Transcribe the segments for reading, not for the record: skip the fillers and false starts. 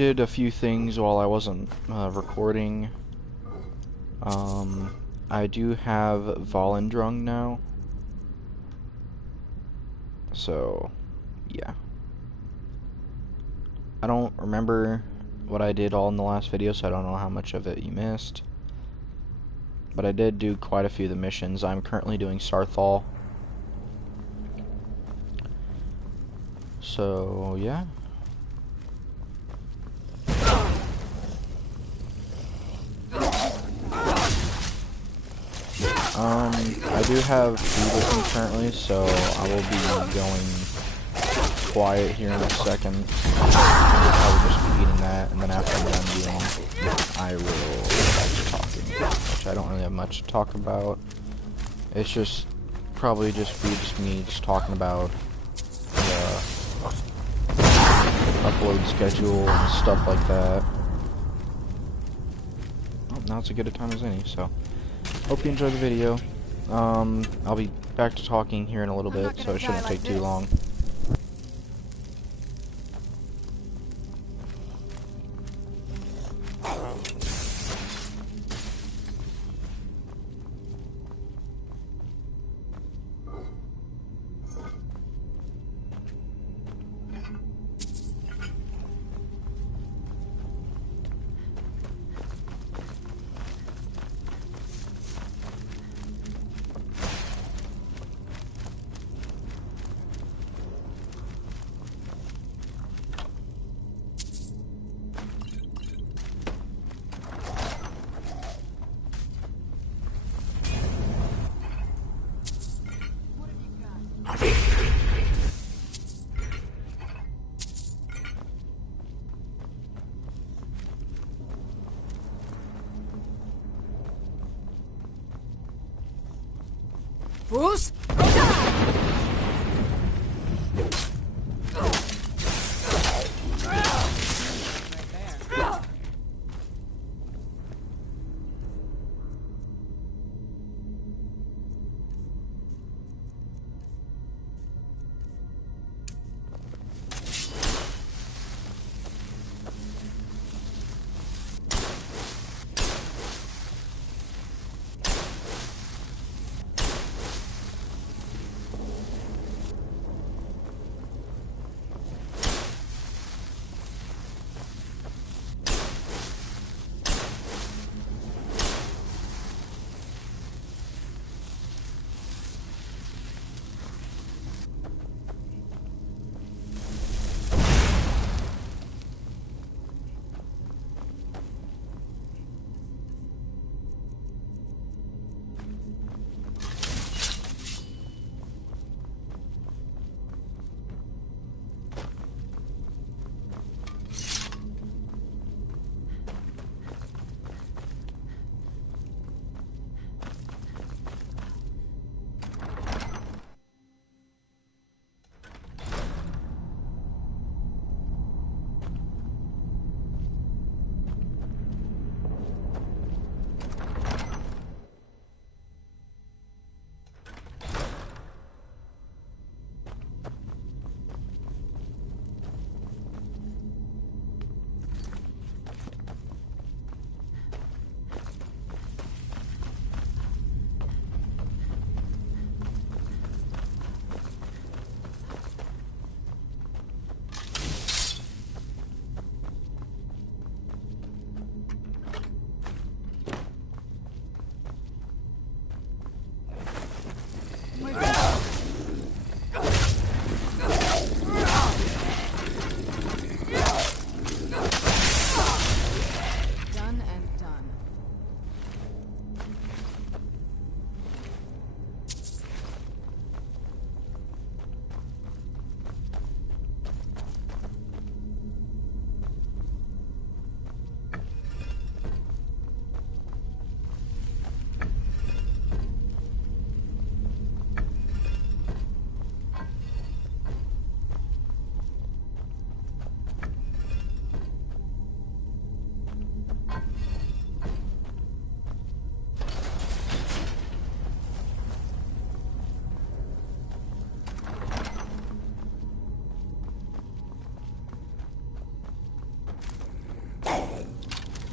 did a few things while I wasn't recording. I do have Volendrung now. So, yeah. I don't remember what I did all in the last video, so I don't know how much of it you missed. But I did do quite a few of the missions. I'm currently doing Sarthal. So, yeah. I do have food with me currently, so I will be going quiet here in a second. I will just be eating that, and then after I'm done eating, I will go back to talking, which I don't really have much to talk about. It's just probably just me just talking about the upload schedule and stuff like that. Oh, now it's as good a time as any, so hope you enjoyed the video. I'll be back to talking here in a little bit, so it shouldn't take too long. Bruce?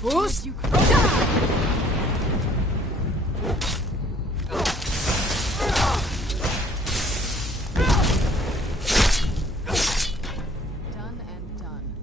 Boost! Done and done.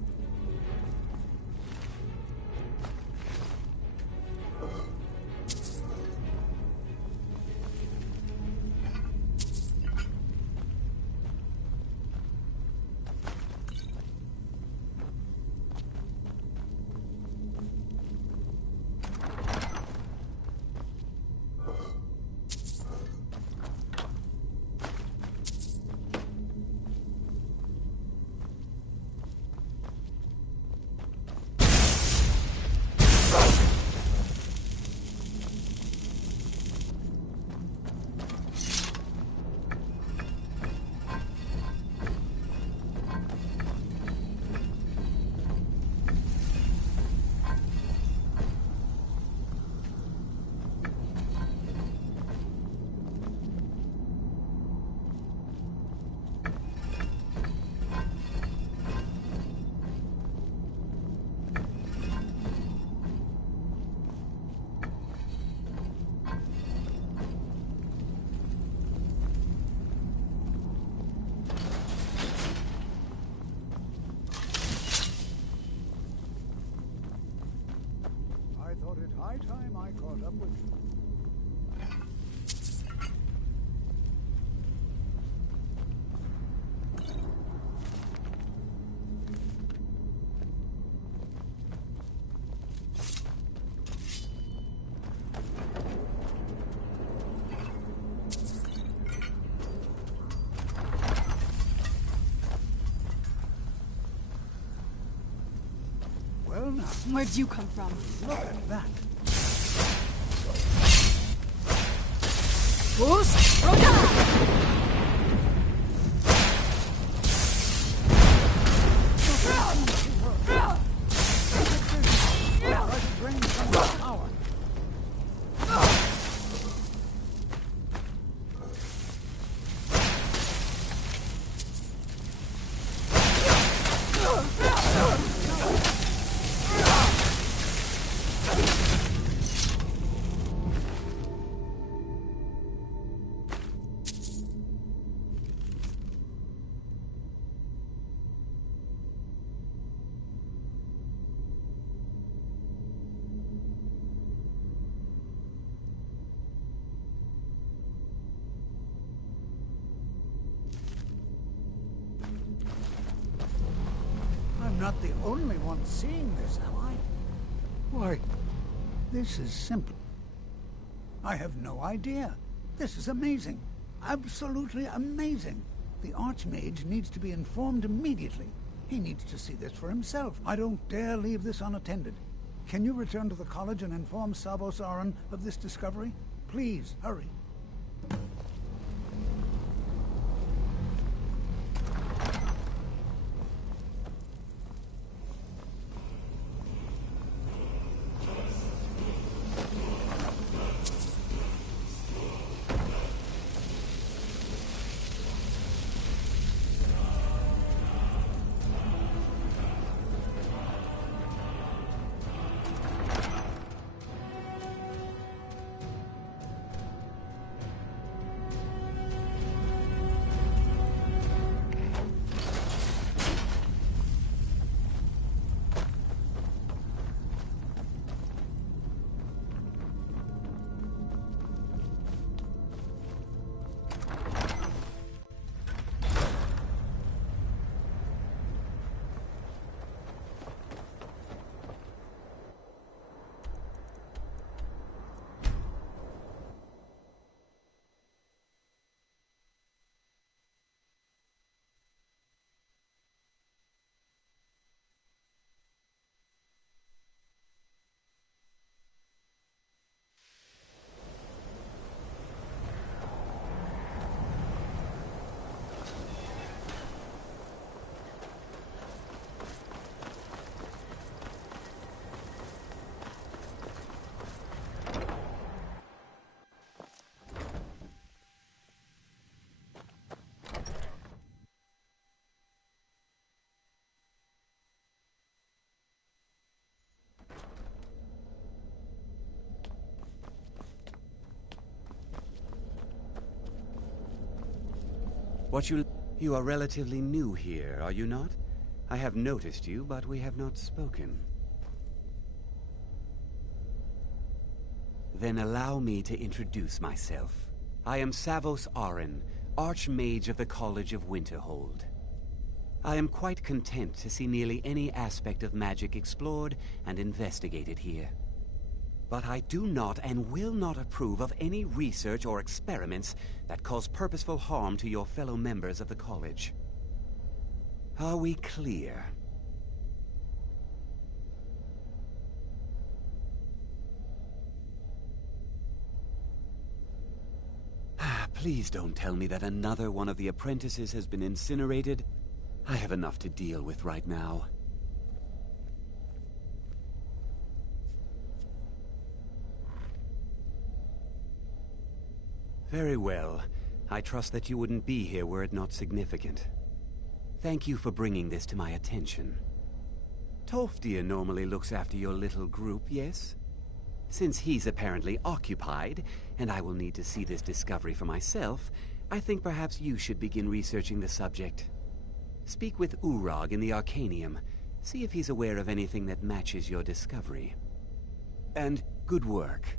I thought it high time I caught up with you. Well now, Where'd you come from? look at that. Boost! Try to drain some of the power. I'm not the only one seeing this, am I? Why, this is simple. I have no idea. This is amazing. Absolutely amazing. The Archmage needs to be informed immediately. He needs to see this for himself. I don't dare leave this unattended. Can you return to the college and inform Sabo Saran of this discovery? Please, hurry. You are relatively new here, are you not? I have noticed you, but we have not spoken. Then allow me to introduce myself. I am Savos Arin, Archmage of the College of Winterhold. I am quite content to see nearly any aspect of magic explored and investigated here. But I do not and will not approve of any research or experiments that cause purposeful harm to your fellow members of the college. Are we clear? Please don't tell me that another one of the apprentices has been incinerated. I have enough to deal with right now. Very well. I trust that you wouldn't be here were it not significant. Thank you for bringing this to my attention. Tolfdir normally looks after your little group, yes? Since he's apparently occupied, and I will need to see this discovery for myself, I think perhaps you should begin researching the subject. Speak with Urag in the Arcanium. See if he's aware of anything that matches your discovery. And good work.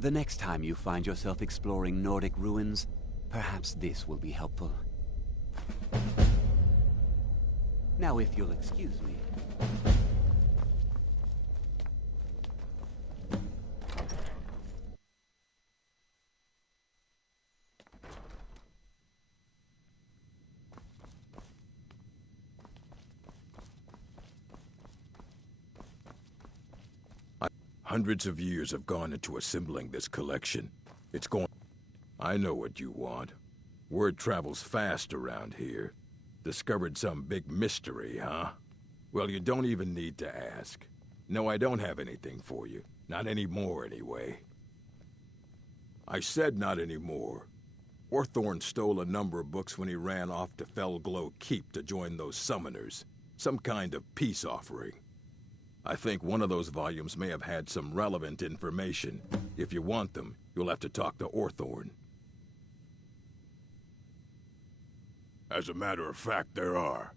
The next time you find yourself exploring Nordic ruins, perhaps this will be helpful. Now if you'll excuse me. Hundreds of years have gone into assembling this collection. It's going... I know what you want. Word travels fast around here. Discovered some big mystery, huh? Well, you don't even need to ask. No, I don't have anything for you. Not anymore, anyway. I said not anymore. Orthorn stole a number of books when he ran off to Felglow Keep to join those summoners. Some kind of peace offering. I think one of those volumes may have had some relevant information. If you want them, you'll have to talk to Orthorn. As a matter of fact, there are.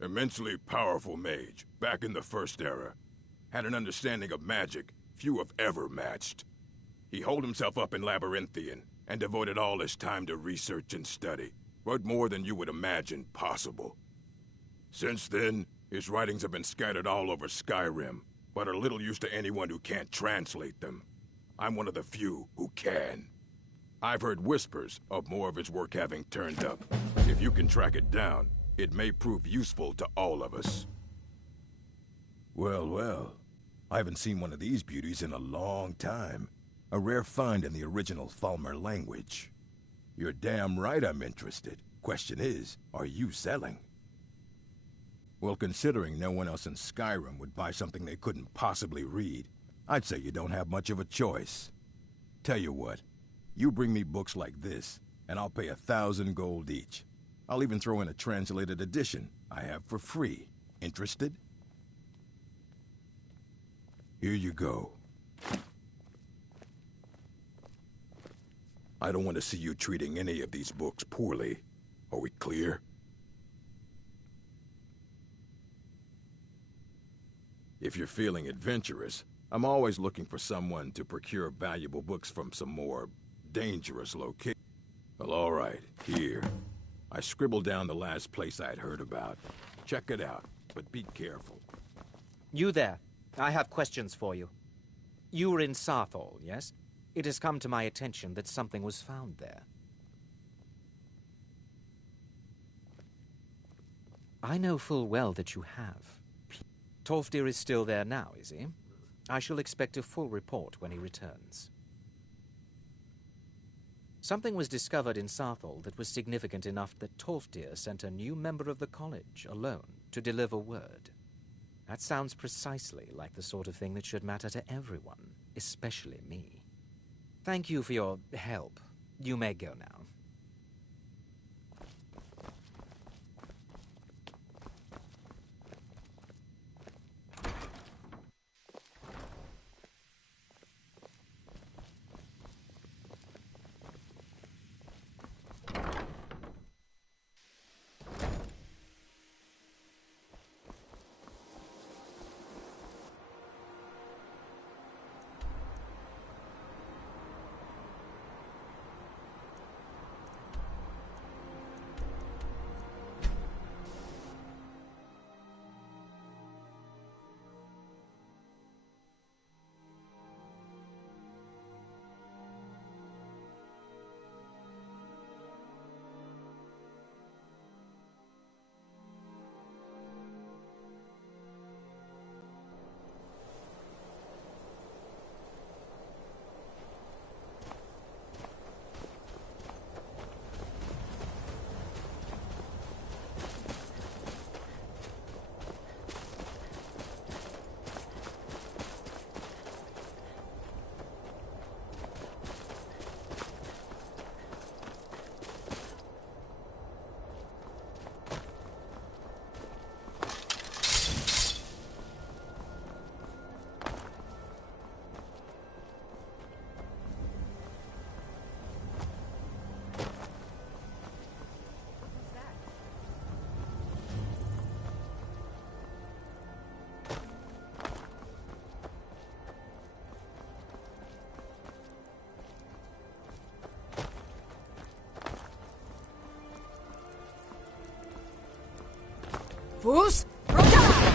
Immensely powerful mage, back in the First Era. Had an understanding of magic few have ever matched. He holed himself up in Labyrinthian, and devoted all his time to research and study. Wrote more than you would imagine possible. Since then, his writings have been scattered all over Skyrim, but are little use to anyone who can't translate them. I'm one of the few who can. I've heard whispers of more of his work having turned up. If you can track it down, it may prove useful to all of us. Well, well. I haven't seen one of these beauties in a long time. A rare find in the original Falmer language. You're damn right I'm interested. Question is, are you selling? Well, considering no one else in Skyrim would buy something they couldn't possibly read, I'd say you don't have much of a choice. Tell you what, you bring me books like this, and I'll pay 1,000 gold each. I'll even throw in a translated edition I have for free. Interested? Here you go. I don't want to see you treating any of these books poorly. Are we clear? If you're feeling adventurous, I'm always looking for someone to procure valuable books from some more dangerous locations. Well, all right, here. I scribbled down the last place I'd heard about. Check it out, but be careful. You there. I have questions for you. You were in Sarthal, yes? It has come to my attention that something was found there. I know full well that you have. Tolfdir is still there now, is he? I shall expect a full report when he returns. Something was discovered in Sarthal that was significant enough that Tolfdir sent a new member of the college alone to deliver word. That sounds precisely like the sort of thing that should matter to everyone, especially me. Thank you for your help. You may go now. Bruce, Roda!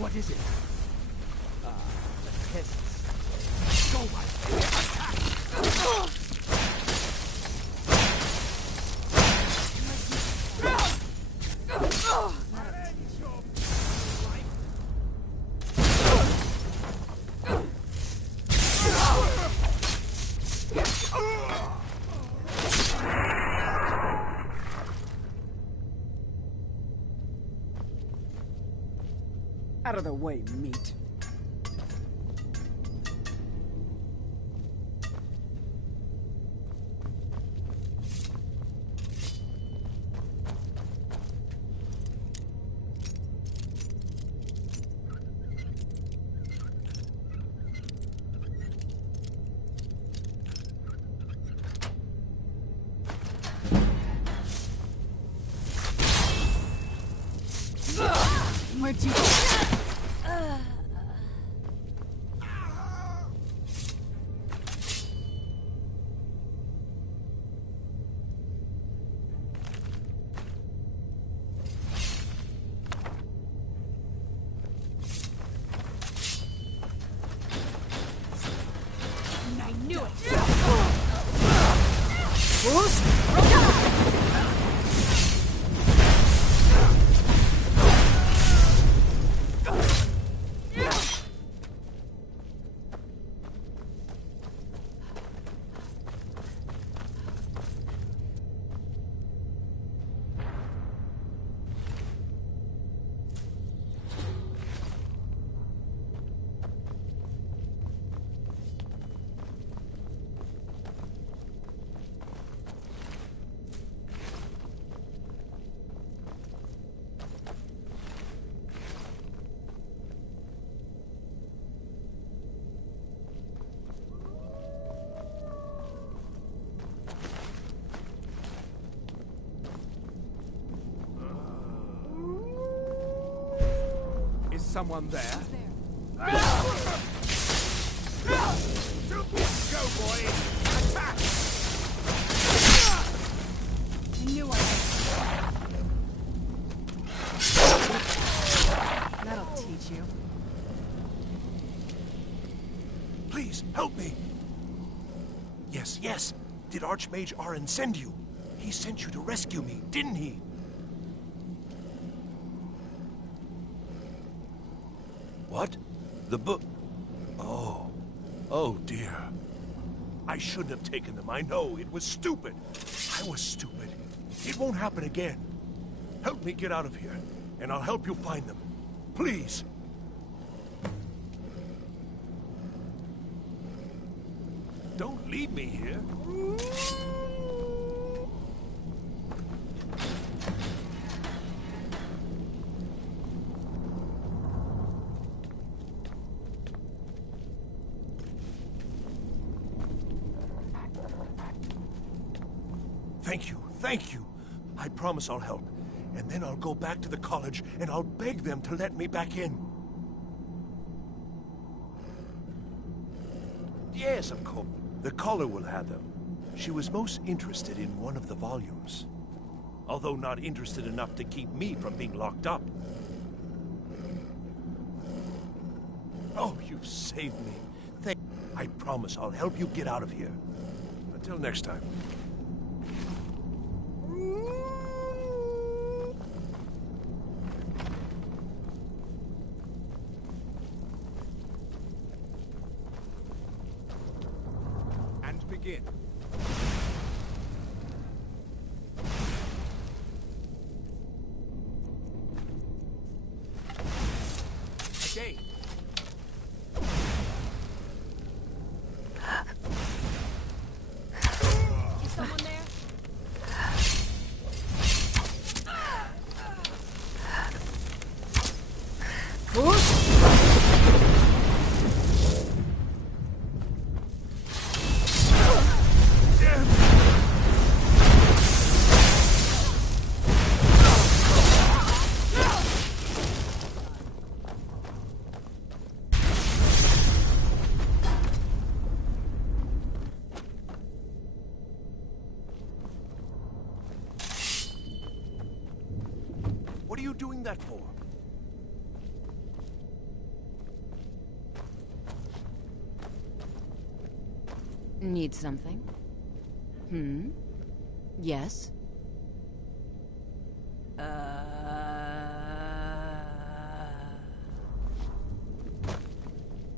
What is it? The pests. Go Out of the way, meat. Where'd you go? I knew it! Bruce, someone there? Go, boy! Attack! I knew I would. That'll teach you. Please, help me! Yes, yes! Did Archmage Arin send you? He sent you to rescue me, didn't he? What? The book? Oh. Oh, dear. I shouldn't have taken them. I know. It was stupid. I was stupid. It won't happen again. Help me get out of here, and I'll help you find them. Please. Don't leave me here. Thank you. I promise I'll help. And then I'll go back to the college and I'll beg them to let me back in. Yes, of course. The caller will have them. She was most interested in one of the volumes. Although not interested enough to keep me from being locked up. Oh, you've saved me. I promise I'll help you get out of here. Until next time. And begin. Again. Is someone there? What are you doing that for? Need something? Yes?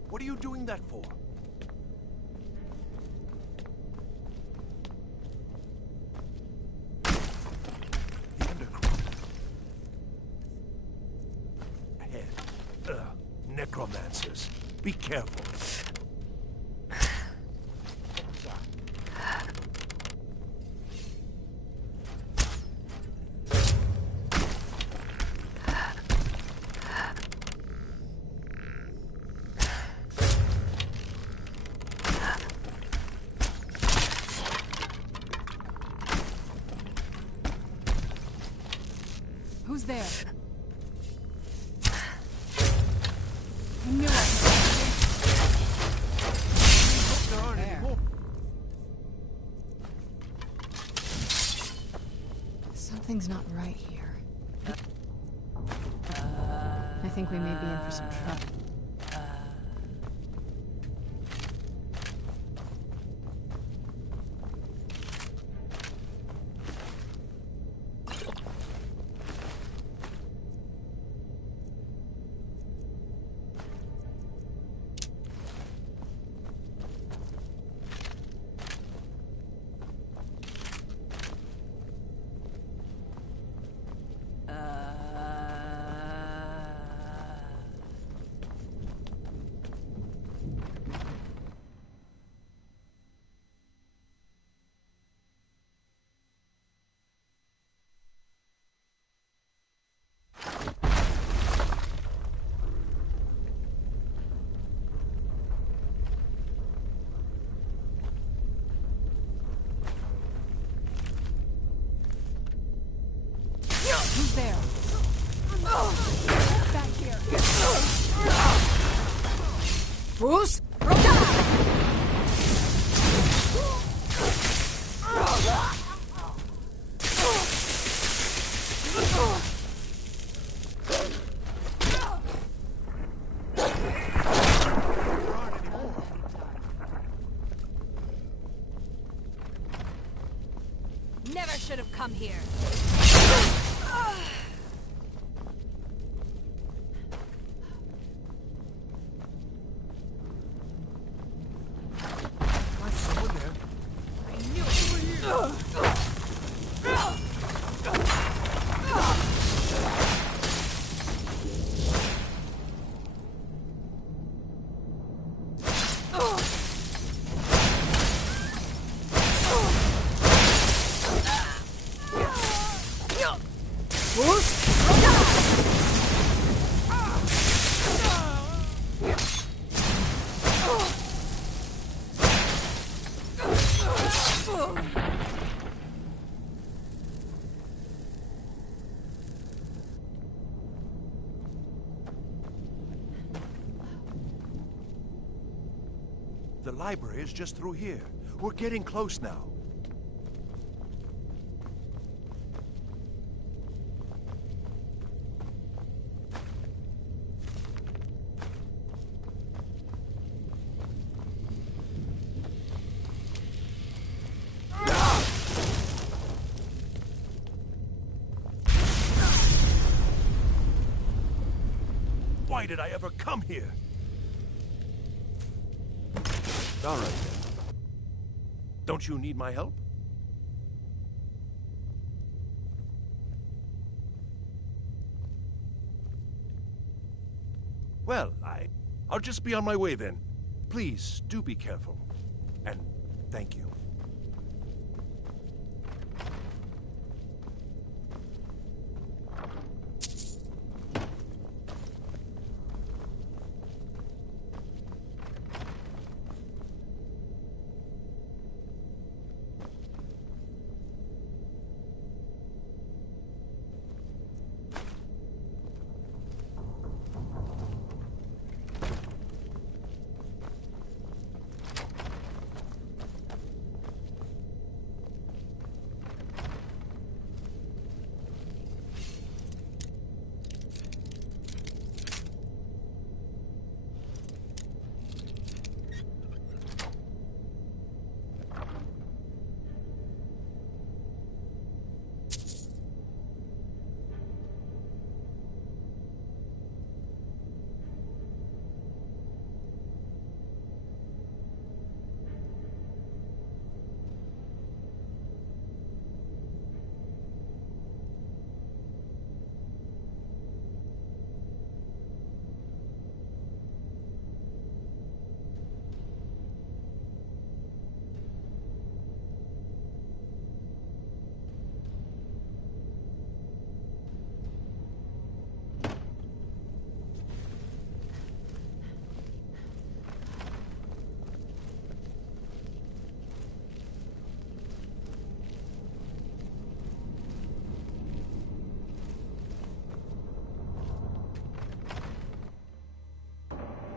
What are you doing that for? The underground. Ahead. Necromancers. Be careful. Who's there? I knew it. There aren't any more. Something's not right here. I think we may be in for some trouble. Who's there? Back here. Bruce? Never should have come here. Why's someone there? I knew it. The library is just through here. We're getting close now. Why did I ever come here? All right, then. Don't you need my help? Well, I'll just be on my way then. Please, do be careful. And thank you.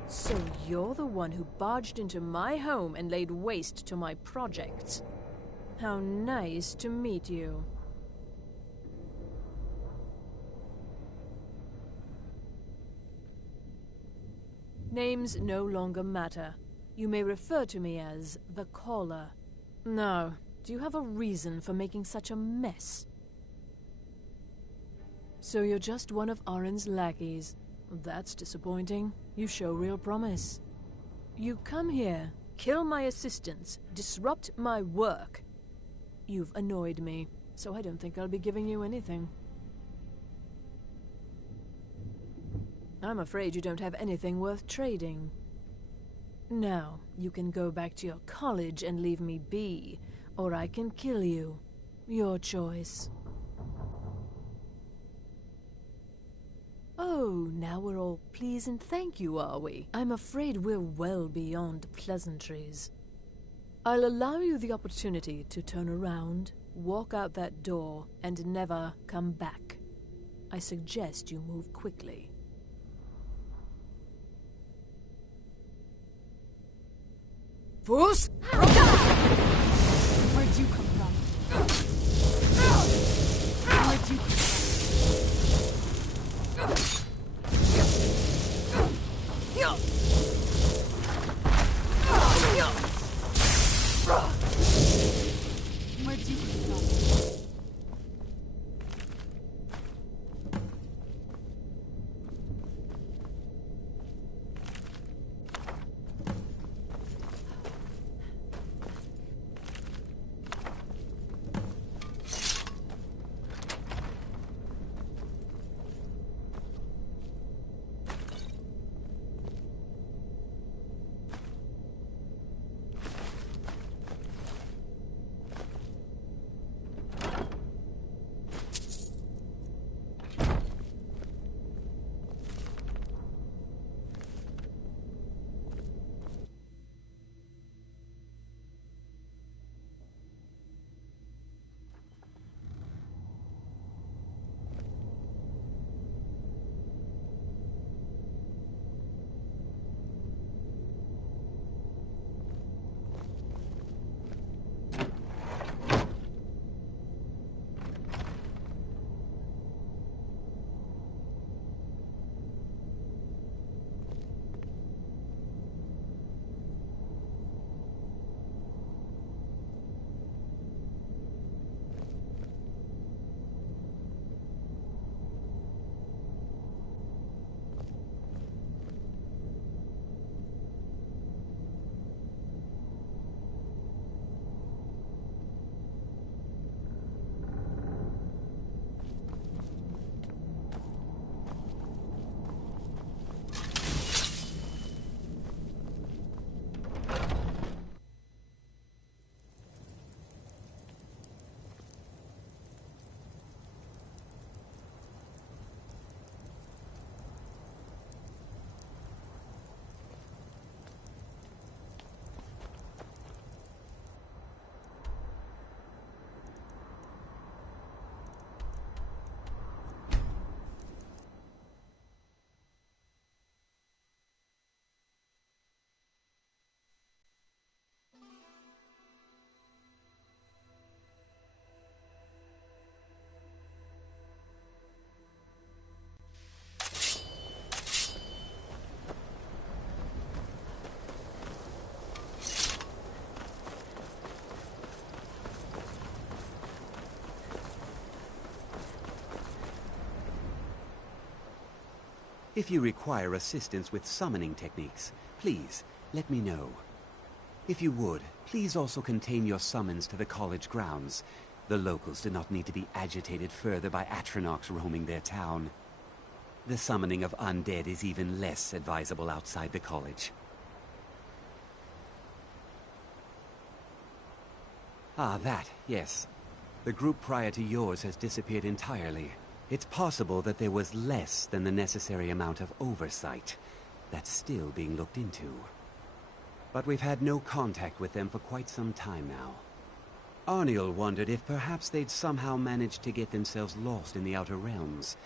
So you're the one who barged into my home and laid waste to my projects. How nice to meet you. Names no longer matter. You may refer to me as the Caller. Now, do you have a reason for making such a mess? So you're just one of Arin's lackeys. That's disappointing. You show real promise. You come here, kill my assistants, disrupt my work. You've annoyed me, so I don't think I'll be giving you anything. I'm afraid you don't have anything worth trading. Now, you can go back to your college and leave me be, or I can kill you. Your choice. Oh, now we're all please and thank you, are we? I'm afraid we're well beyond pleasantries. I'll allow you the opportunity to turn around, walk out that door, and never come back. I suggest you move quickly. Fus! Where'd you come from? Where'd you come from? Where'd you come from? If you require assistance with summoning techniques, please let me know. If you would, please also contain your summons to the college grounds. The locals do not need to be agitated further by Atronachs roaming their town. The summoning of undead is even less advisable outside the college. Ah, that, yes. The group prior to yours has disappeared entirely. It's possible that there was less than the necessary amount of oversight. That's still being looked into. But we've had no contact with them for quite some time now. Arniel wondered if perhaps they'd somehow managed to get themselves lost in the Outer Realms.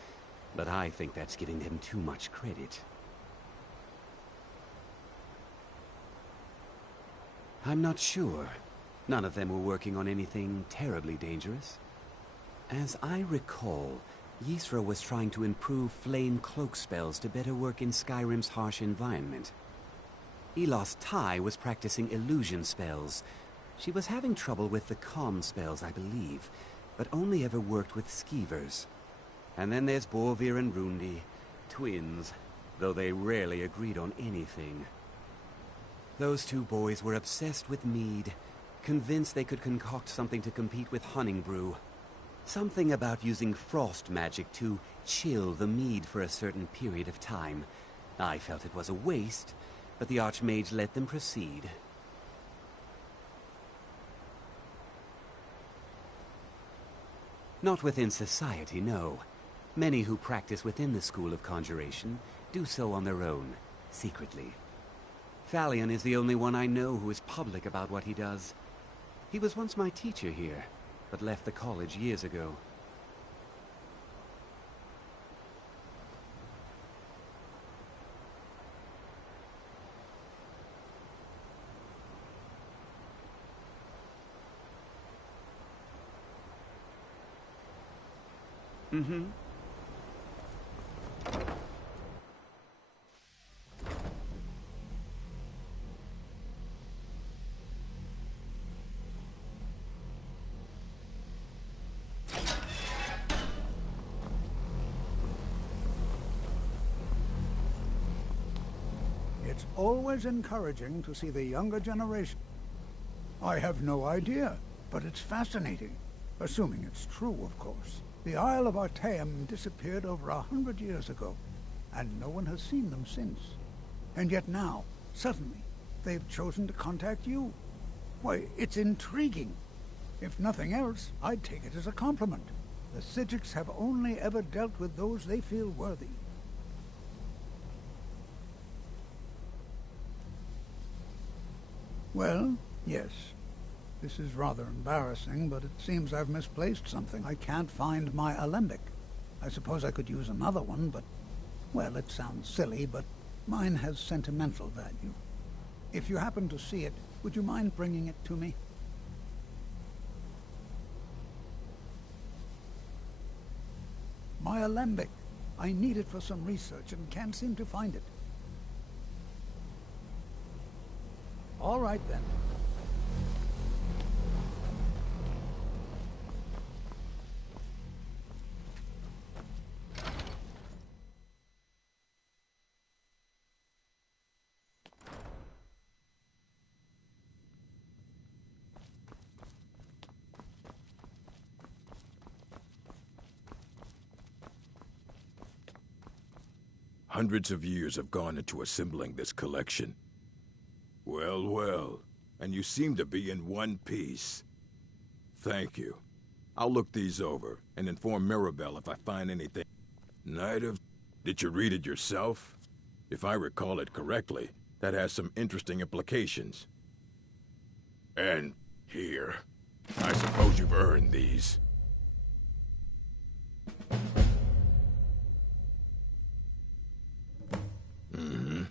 But I think that's giving them too much credit. I'm not sure. None of them were working on anything terribly dangerous. As I recall, Ysra was trying to improve flame cloak spells to better work in Skyrim's harsh environment. Elos Tai was practicing illusion spells. She was having trouble with the calm spells, I believe, but only ever worked with skeevers. And then there's Borvir and Rundi, twins, though they rarely agreed on anything. Those two boys were obsessed with mead, convinced they could concoct something to compete with Honningbrew. Something about using frost magic to chill the mead for a certain period of time. I felt it was a waste, but the Archmage let them proceed. Not within society, no. Many who practice within the School of Conjuration do so on their own, secretly. Thalion is the only one I know who is public about what he does. He was once my teacher here, but left the college years ago. Mm-hmm. It's always encouraging to see the younger generation. I have no idea, but it's fascinating. Assuming it's true, of course. The Isle of Artaeum disappeared over 100 years ago, and no one has seen them since. And yet now, suddenly, they've chosen to contact you. Why, it's intriguing. If nothing else, I'd take it as a compliment. The Psijics have only ever dealt with those they feel worthy. Well, yes. This is rather embarrassing, but it seems I've misplaced something. I can't find my alembic. I suppose I could use another one, but, well, it sounds silly, but mine has sentimental value. If you happen to see it, would you mind bringing it to me? My alembic. I need it for some research and can't seem to find it. All right, then. Hundreds of years have gone into assembling this collection. Well, well, and you seem to be in one piece. Thank you. I'll look these over and inform Mirabelle if I find anything. Night of... Did you read it yourself? If I recall it correctly, that has some interesting implications. And here. I suppose you've earned these. Mm-hmm.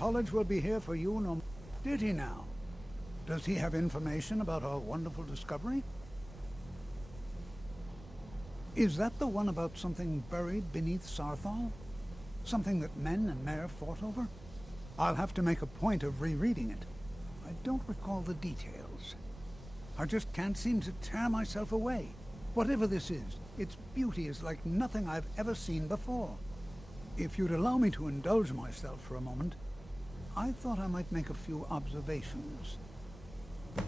college will be here for you no... Did he now? Does he have information about our wonderful discovery? Is that the one about something buried beneath Sarthal? Something that men and Mare fought over? I'll have to make a point of rereading it. I don't recall the details. I just can't seem to tear myself away. Whatever this is, its beauty is like nothing I've ever seen before. If you'd allow me to indulge myself for a moment, I thought I might make a few observations.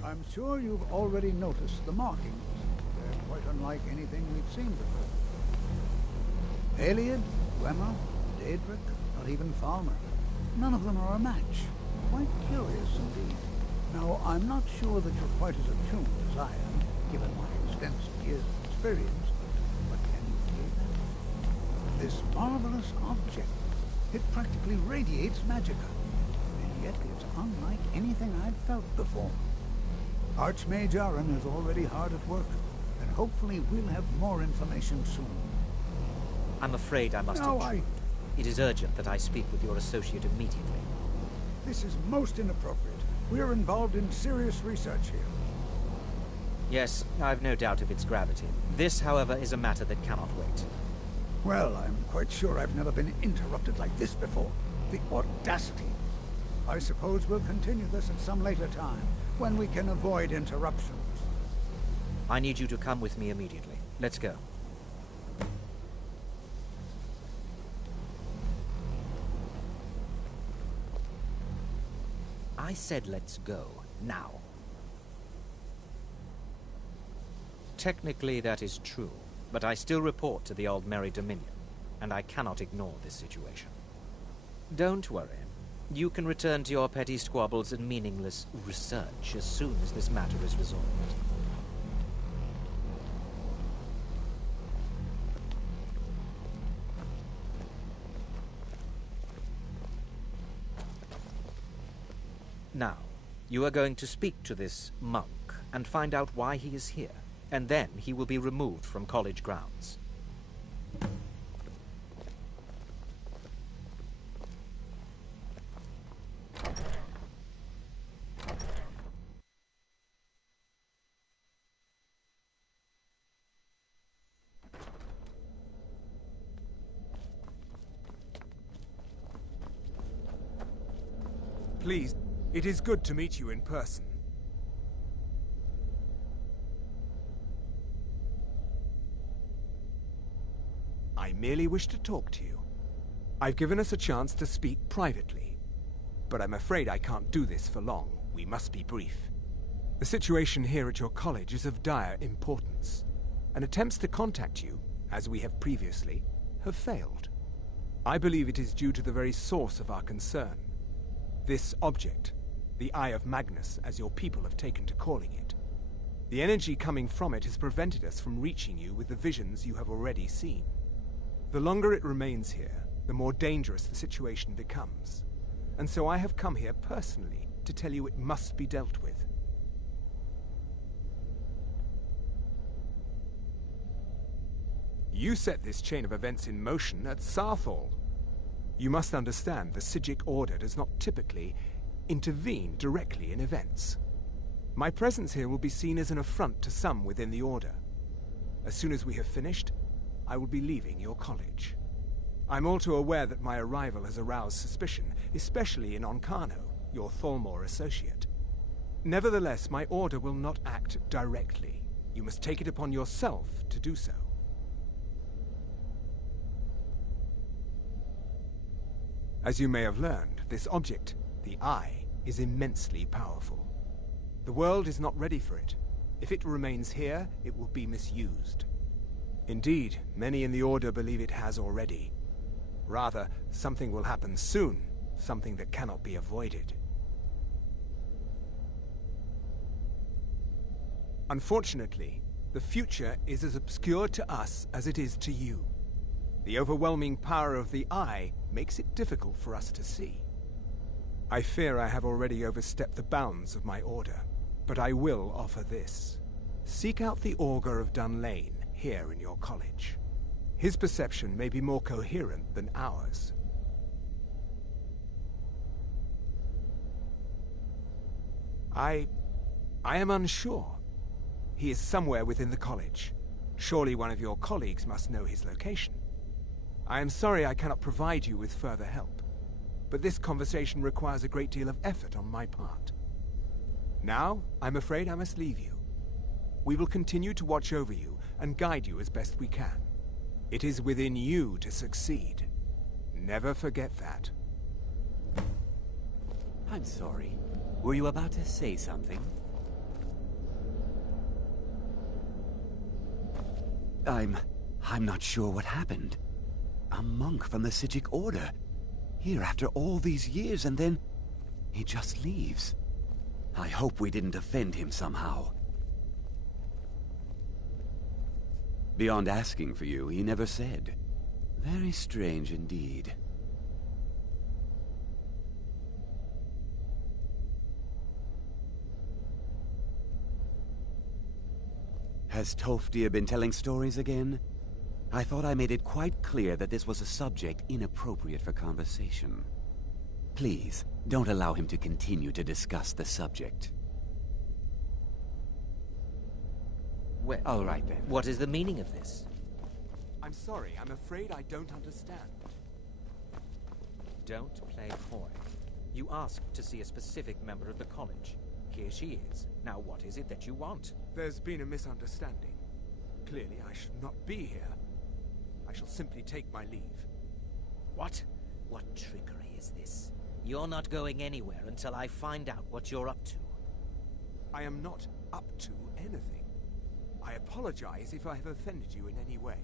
I'm sure you've already noticed the markings. They're quite unlike anything we've seen before. Heliod, Gwemmer, Daedric, not even Falmer. None of them are a match. Quite curious indeed. Now, I'm not sure that you're quite as attuned as I am, given my extensive years of experience, but can you feel that? This marvelous object, it practically radiates magicka, and yet it's unlike anything I've felt before. Archmage Aaron is already hard at work, and hopefully we'll have more information soon. I'm afraid I must intrude. It is urgent that I speak with your associate immediately. This is most inappropriate. We're involved in serious research here. Yes, I've no doubt of its gravity. This, however, is a matter that cannot wait. Well, I'm quite sure I've never been interrupted like this before. The audacity. I suppose we'll continue this at some later time, when we can avoid interruptions. I need you to come with me immediately. Let's go. I said let's go, now. Technically that is true, but I still report to the Old Merry Dominion, and I cannot ignore this situation. Don't worry. You can return to your petty squabbles and meaningless research as soon as this matter is resolved. Now, you are going to speak to this monk and find out why he is here, and then he will be removed from college grounds. Please, it is good to meet you in person. I merely wish to talk to you. I've given us a chance to speak privately, but I'm afraid I can't do this for long. We must be brief. The situation here at your college is of dire importance, and attempts to contact you, as we have previously, have failed. I believe it is due to the very source of our concern. This object, the Eye of Magnus, as your people have taken to calling it. The energy coming from it has prevented us from reaching you with the visions you have already seen. The longer it remains here, the more dangerous the situation becomes. And so I have come here personally to tell you it must be dealt with. You set this chain of events in motion at Sarthal. You must understand the Psijic Order does not typically intervene directly in events. My presence here will be seen as an affront to some within the Order. As soon as we have finished, I will be leaving your college. I'm all too aware that my arrival has aroused suspicion, especially in Onkano, your Thalmor associate. Nevertheless, my Order will not act directly. You must take it upon yourself to do so. As you may have learned, this object, the Eye, is immensely powerful. The world is not ready for it. If it remains here, it will be misused. Indeed, many in the Order believe it has already. Rather, something will happen soon, something that cannot be avoided. Unfortunately, the future is as obscure to us as it is to you. The overwhelming power of the Eye makes it difficult for us to see. I fear I have already overstepped the bounds of my Order, but I will offer this. Seek out the Augur of Dunlane here in your college. His perception may be more coherent than ours. I am unsure. He is somewhere within the college. Surely one of your colleagues must know his location. I am sorry I cannot provide you with further help, but this conversation requires a great deal of effort on my part. Now, I'm afraid I must leave you. We will continue to watch over you and guide you as best we can. It is within you to succeed. Never forget that. I'm sorry. Were you about to say something? I'm not sure what happened. A monk from the Sijic Order. Here after all these years, and then he just leaves. I hope we didn't offend him somehow. Beyond asking for you, he never said. Very strange indeed. Has Tolfdir been telling stories again? I thought I made it quite clear that this was a subject inappropriate for conversation. Please, don't allow him to continue to discuss the subject. Well, all right then. What is the meaning of this? I'm sorry, I'm afraid I don't understand. Don't play coy. You asked to see a specific member of the college. Here she is. Now what is it that you want? There's been a misunderstanding. Clearly I should not be here. I shall simply take my leave. What? What trickery is this? You're not going anywhere until I find out what you're up to. I am not up to anything. I apologize if I have offended you in any way.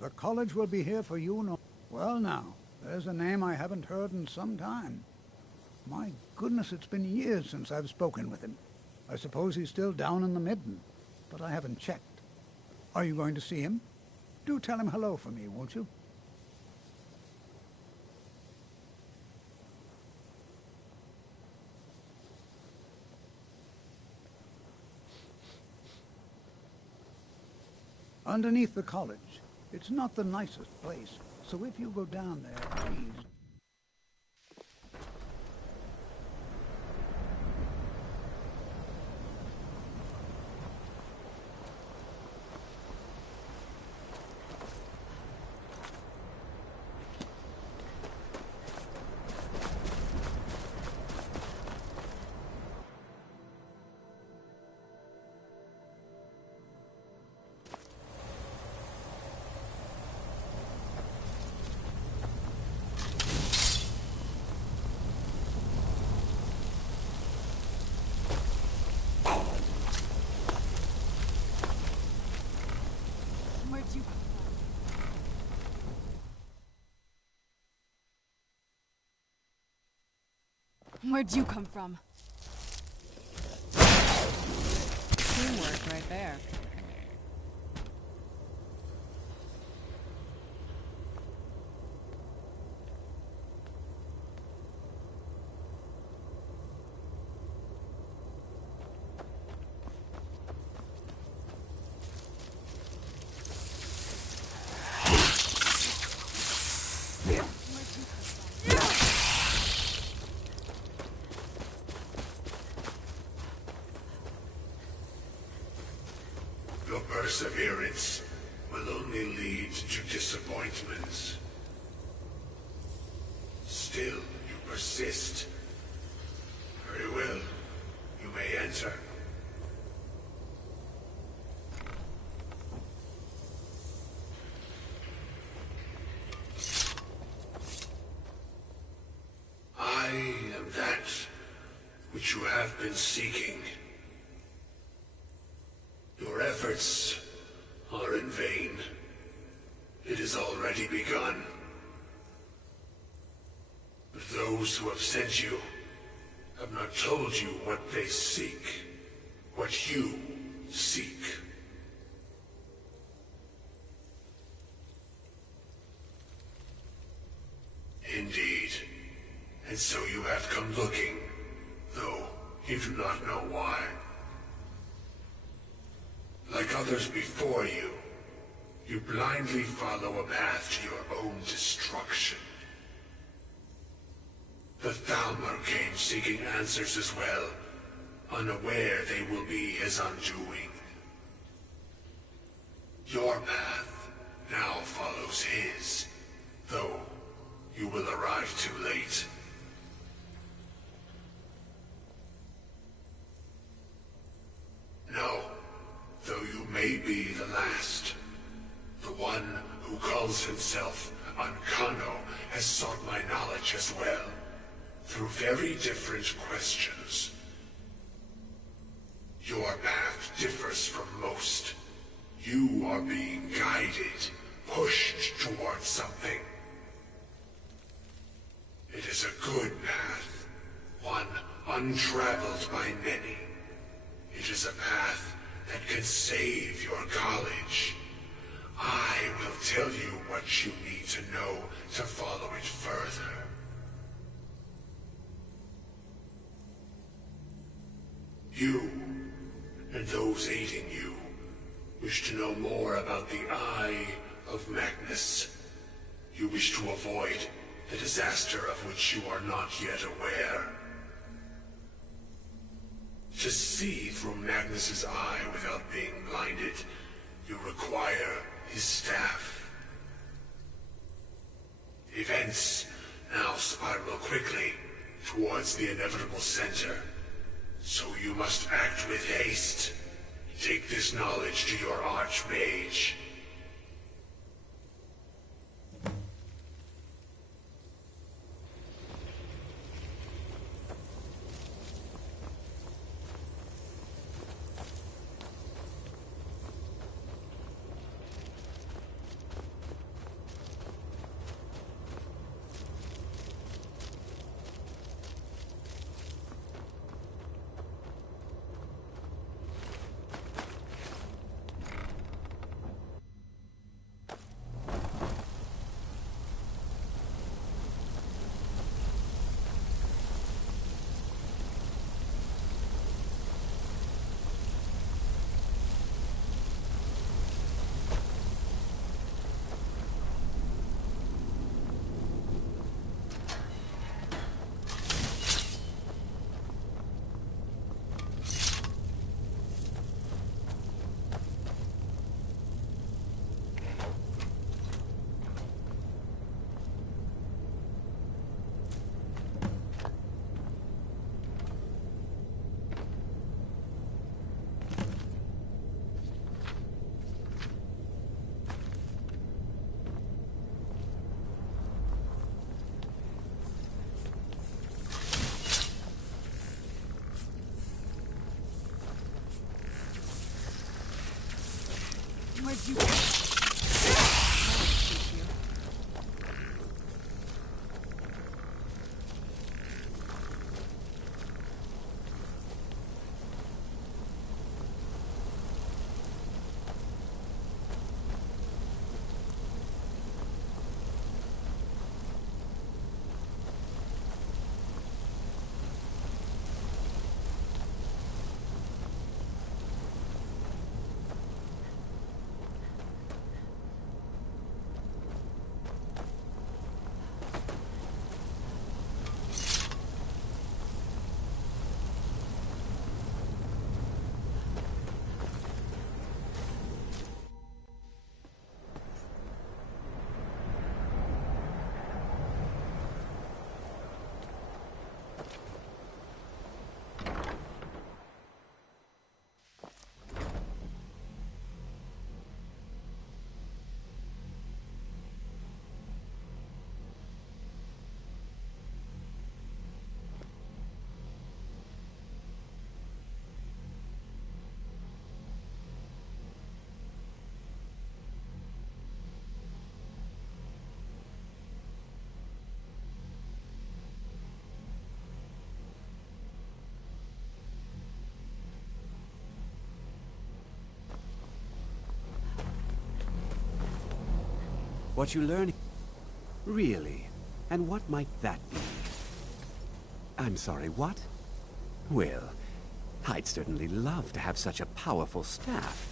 The college will be here for you no... Well now, there's a name I haven't heard in some time. My goodness, it's been years since I've spoken with him. I suppose he's still down in the Midden, but I haven't checked. Are you going to see him? Do tell him hello for me, won't you? Underneath the college. It's not the nicest place, so if you go down there, please. Where'd you come from? Teamwork right there. Your perseverance will only lead to disappointments. Still, you persist. Very well. You may enter. I am that which you have been seeking. Your efforts are in vain. It has already begun. But those who have sent you have not told you what they seek, what you seek. Indeed. And so you have come looking, though you do not know why. Like others before you, you blindly follow a path to your own destruction. The Thalmor came seeking answers as well, unaware they will be his undoing. Your path now follows his, though you will arrive too late. No, though you may be the last. The one who calls himself Ancano has sought my knowledge as well, through very different questions. Your path differs from most. You are being guided, pushed towards something. It is a good path, one untraveled by many. It is a path that can save your college. I will tell you what you need to know to follow it further. You, and those aiding you, wish to know more about the Eye of Magnus. You wish to avoid the disaster of which you are not yet aware. To see through Magnus's eye without being blinded, you require his staff. Events now spiral quickly towards the inevitable center, so you must act with haste. Take this knowledge to your archmage. What you learn... Really? And what might that be? I'm sorry, what? Well, I'd certainly love to have such a powerful staff,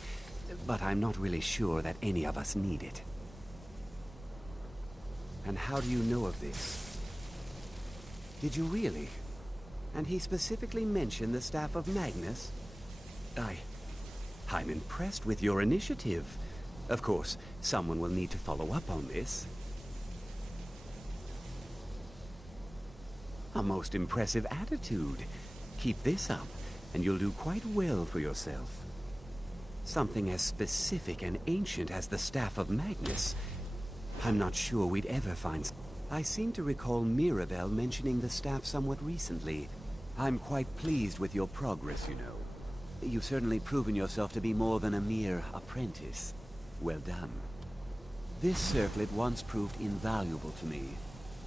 but I'm not really sure that any of us need it. And how do you know of this? Did you really? And he specifically mentioned the staff of Magnus? I'm impressed with your initiative. Of course, someone will need to follow up on this. A most impressive attitude. Keep this up, and you'll do quite well for yourself. Something as specific and ancient as the Staff of Magnus. I'm not sure we'd ever find... I seem to recall Mirabelle mentioning the staff somewhat recently. I'm quite pleased with your progress, you know. You've certainly proven yourself to be more than a mere apprentice. Well done. This circlet once proved invaluable to me.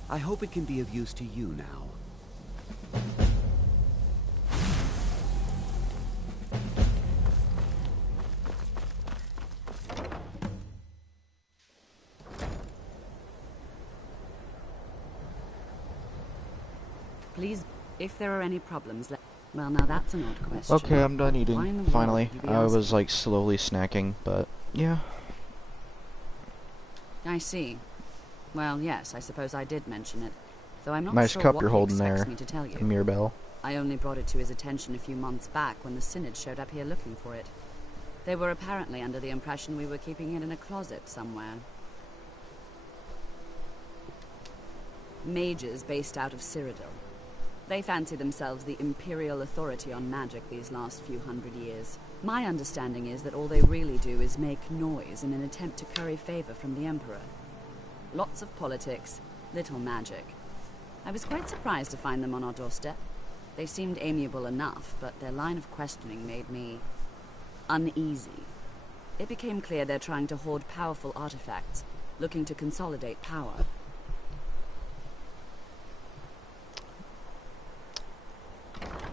I hope it can be of use to you now. Please, if there are any problems, well, now that's an odd question. Okay, I'm done Why in the eating, world finally. would you be I was, asking? like, slowly snacking, but, yeah. I see. Well, yes, I suppose I did mention it. Though I'm not Nice sure cup what you're he holding expects there, me to tell you. Mirabelle. I only brought it to his attention a few months back when the Synod showed up here looking for it. They were apparently under the impression we were keeping it in a closet somewhere. Mages based out of Cyrodiil. They fancy themselves the imperial authority on magic these last few hundred years. My understanding is that all they really do is make noise in an attempt to curry favor from the Emperor. Lots of politics, little magic. I was quite surprised to find them on our doorstep. They seemed amiable enough, but their line of questioning made me uneasy. It became clear they're trying to hoard powerful artifacts, looking to consolidate power.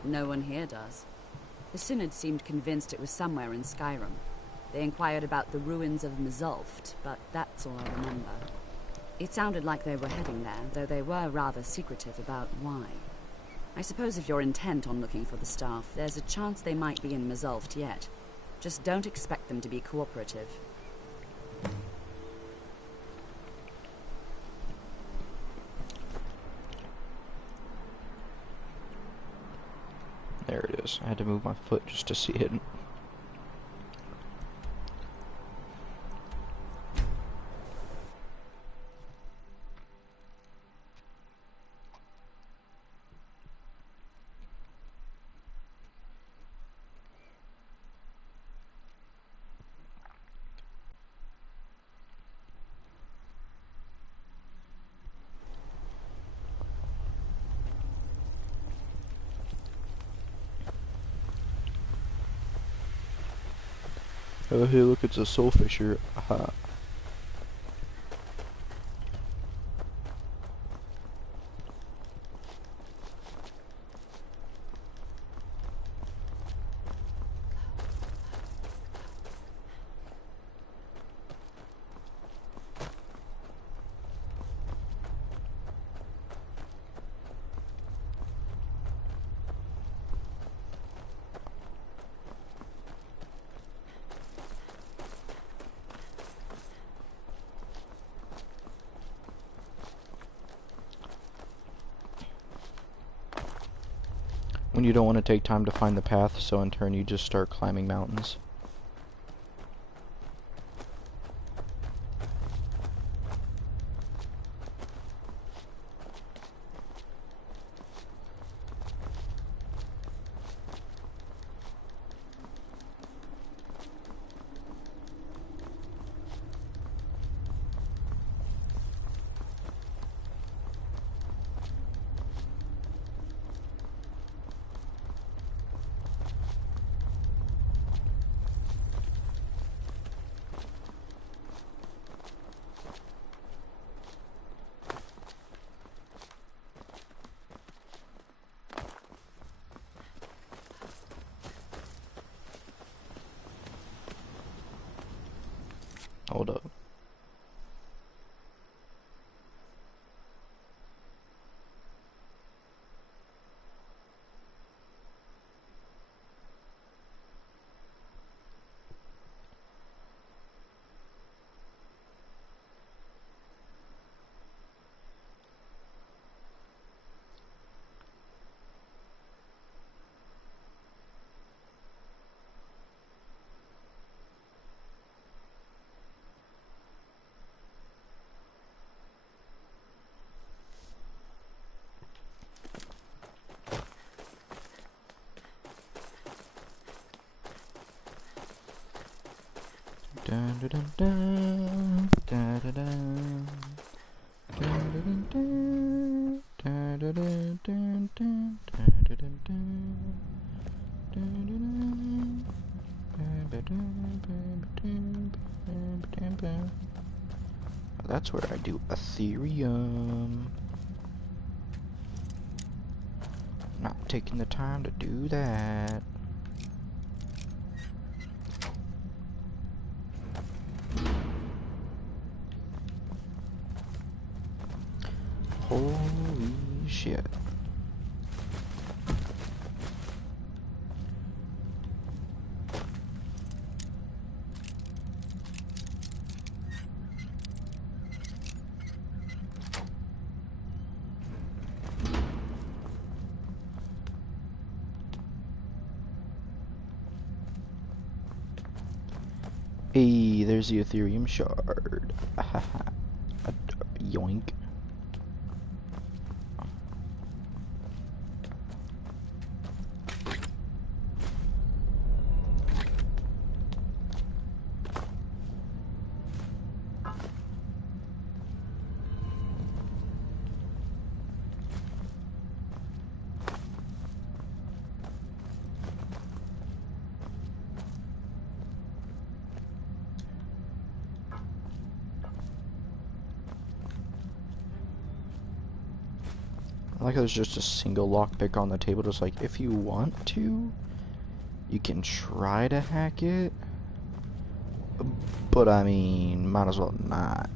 No one here does. The Synod seemed convinced it was somewhere in Skyrim. They inquired about the ruins of Mzulft, but that's all I remember. It sounded like they were heading there, though they were rather secretive about why. I suppose if you're intent on looking for the staff, there's a chance they might be in Mzulft yet. Just don't expect them to be cooperative. There it is. I had to move my foot just to see it. Oh, hey, look, it's a soul fisher. Aha. When you don't want to take time to find the path, so in turn you just start climbing mountains. Hold up. Dun, dun, dun, dun, dun, dun, dun. Dun, dun, dun, dun, dun, dun, dun, dun, dun, dun, dun, dun. Dun, dun, dun. Dun, dun, dun, dun, dun, dun, dun. That's where I do Ethereum. Not taking the time to do that. Holy shit. Hey, there's the Ethereum shard. Yoink. I like how there's just a single lockpick on the table, just like, if you want to, you can try to hack it, but I mean, might as well not.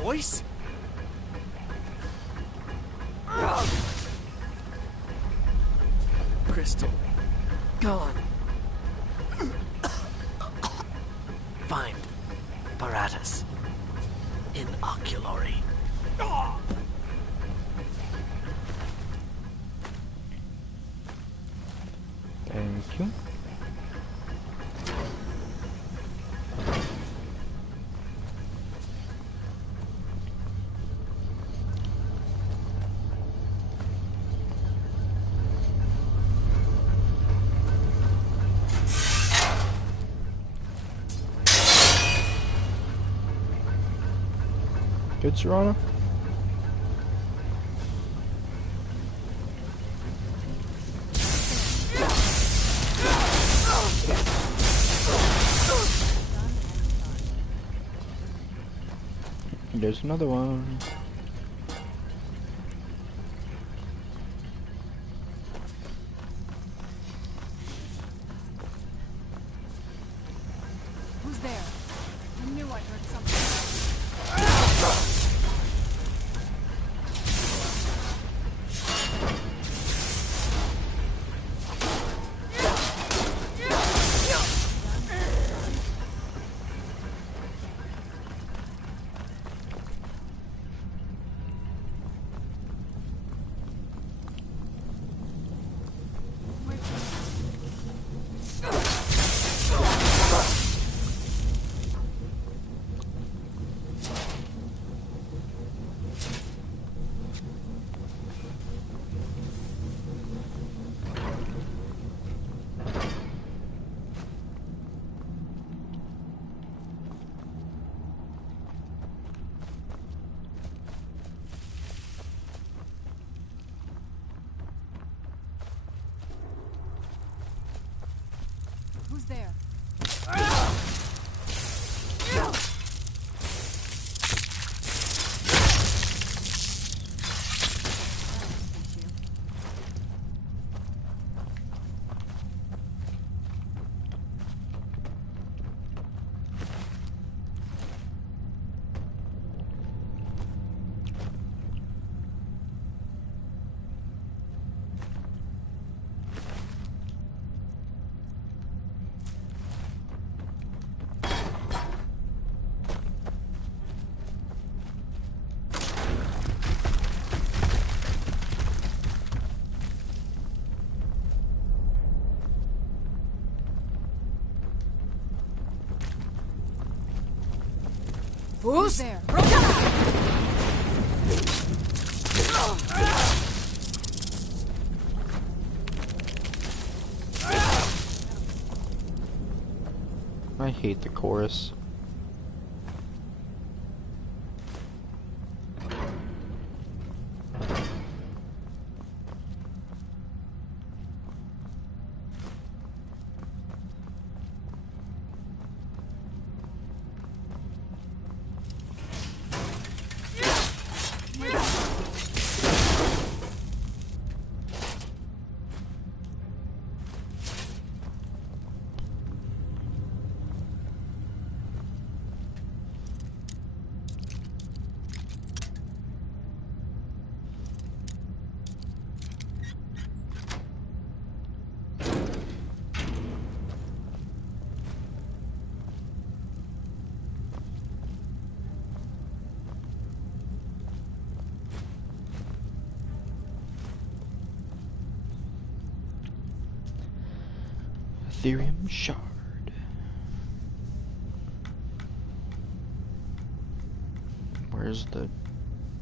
Voice? Crystal. Gone. Find Paratus. In Oculory. Thank you. Good, Serrano? There's another one. Who's there? I knew I heard something. Who's there? Who's there? I hate the chorus. Ethereum shard. Where's the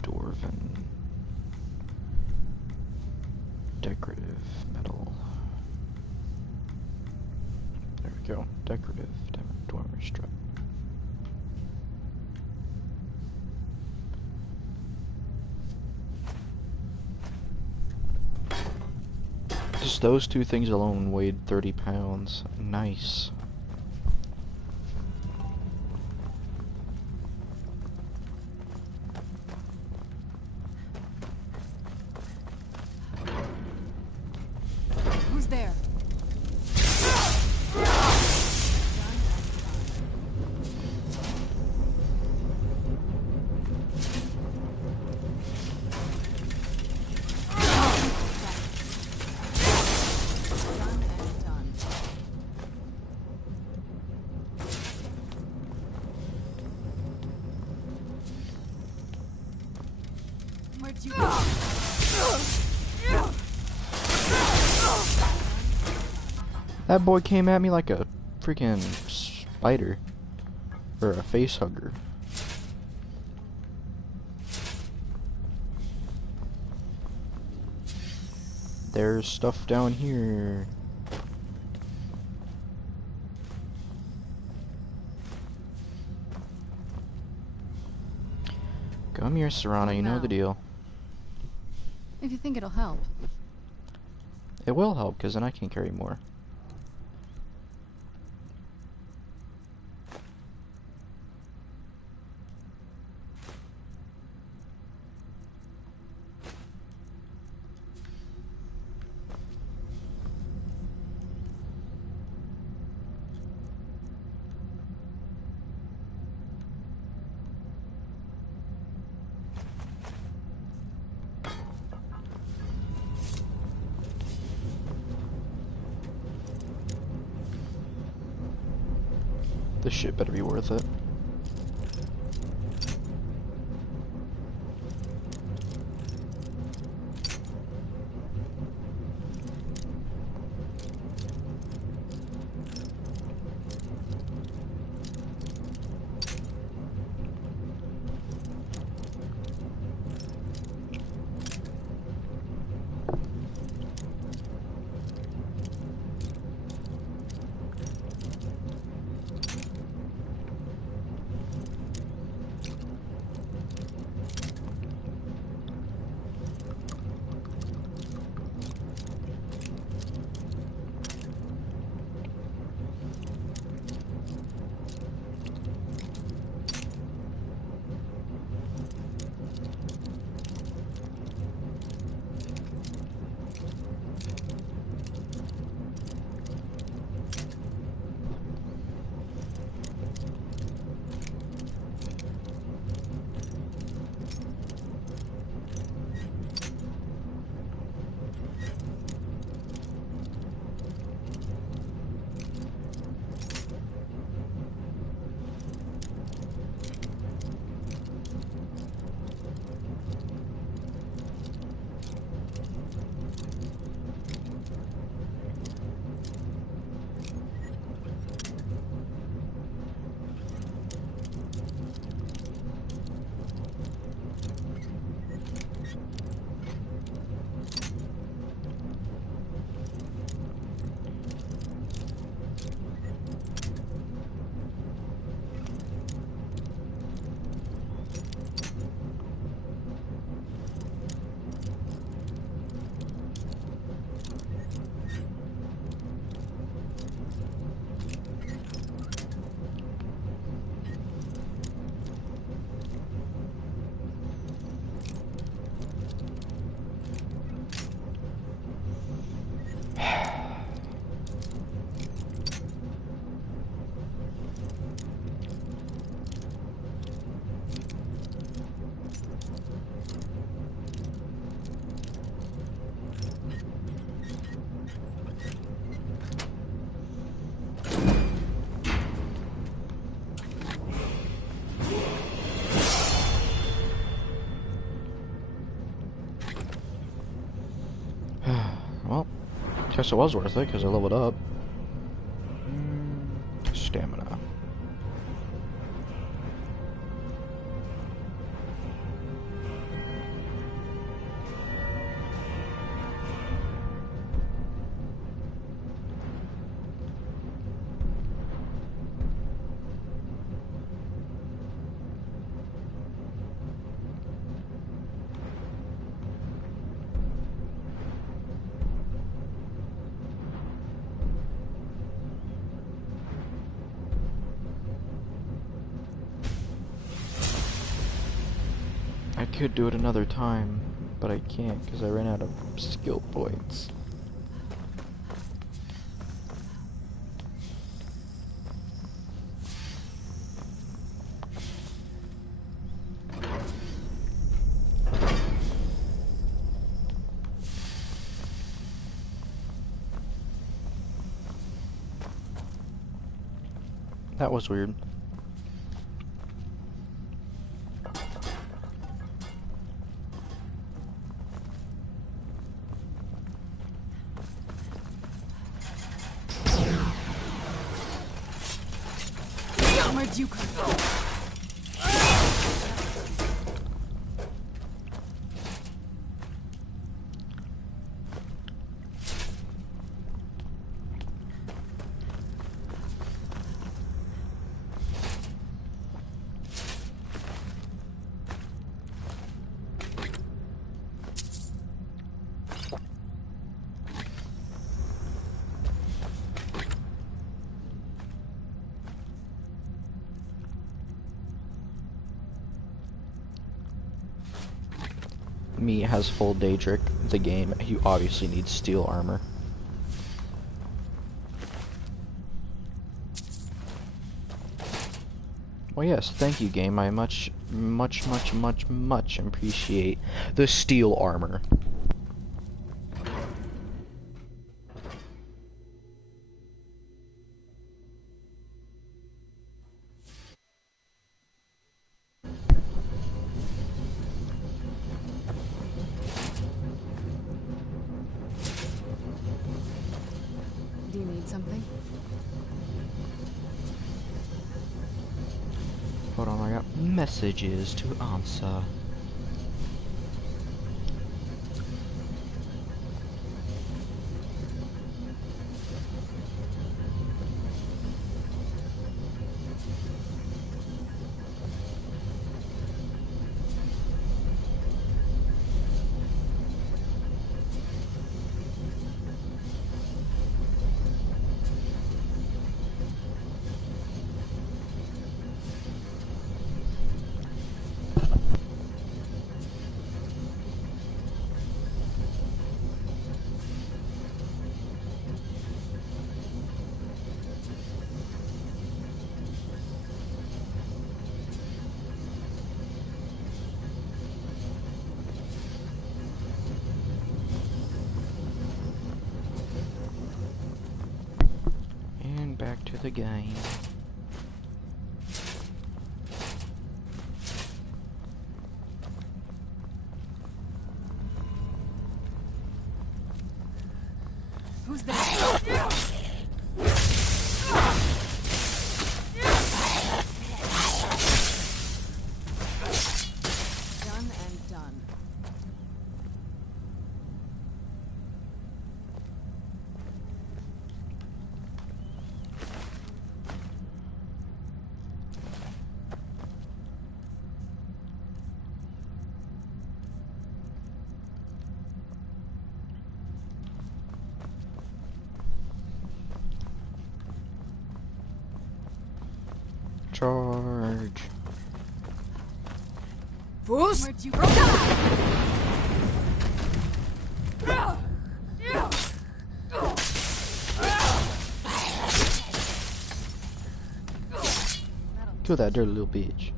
dwarven decorative metal? There we go. Decorative dwemer strap. Just those two things alone weighed 30 pounds. Nice. Who's there? Where'd you go? That boy came at me like a freaking spider. Or a face hugger. There's stuff down here. Come here, Serana, you know the deal. If you think it'll help. It will help, because then I can carry more. This shit better be worth it. Guess it was worth it because I leveled up. Stamina. I could do it another time, but I can't because I ran out of skill points. That was weird. Where'd you come from? Me has full Daedric, the game, you obviously need steel armor. Well, yes, thank you, game. I much appreciate the steel armor. Do you need something? Hold on, I got messages to answer. Back to the game. Who's there? Done and done. Charge. Fools! Where'd you Kill that dirty little bitch.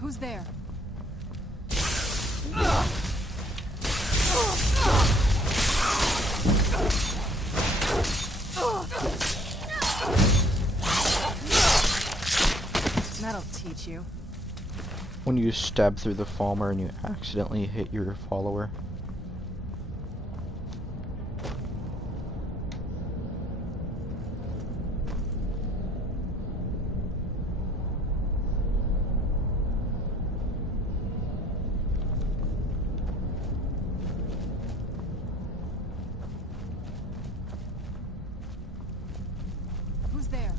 Who's there? That'll teach you. When you stab through the Falmer and you accidentally hit your follower. Who's there?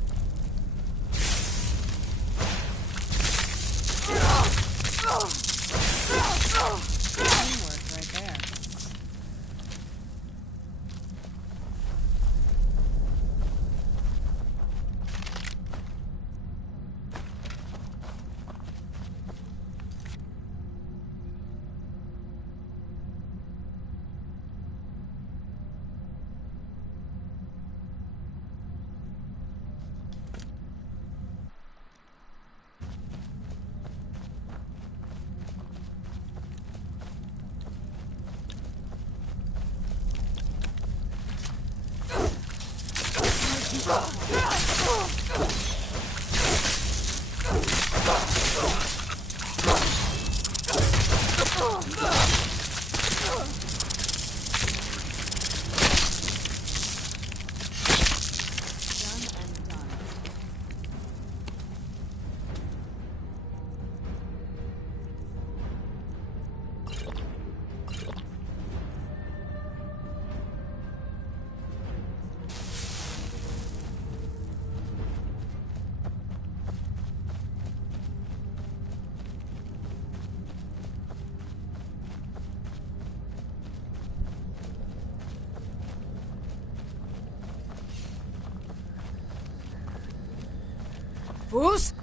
Teamwork right there. Who's?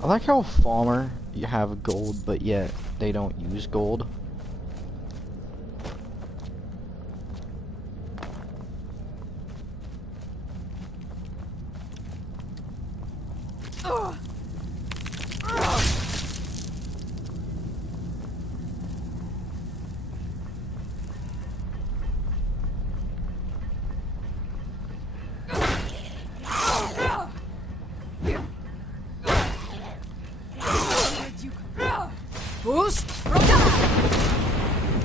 I like how Falmer, you have gold, but yet they don't use gold.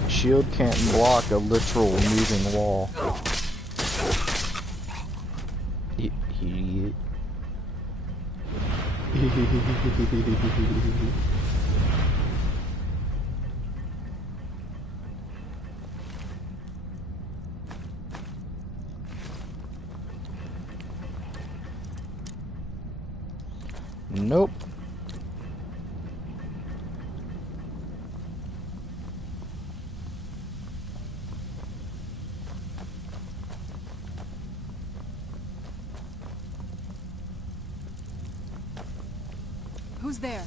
Shield can't block a literal moving wall. Idiot. Nope. Who's there?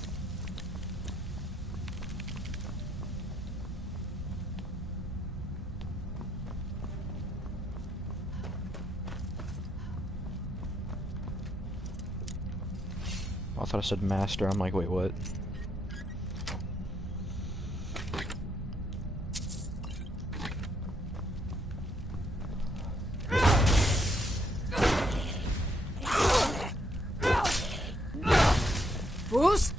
I thought I said master. I'm like, wait, what? Who's?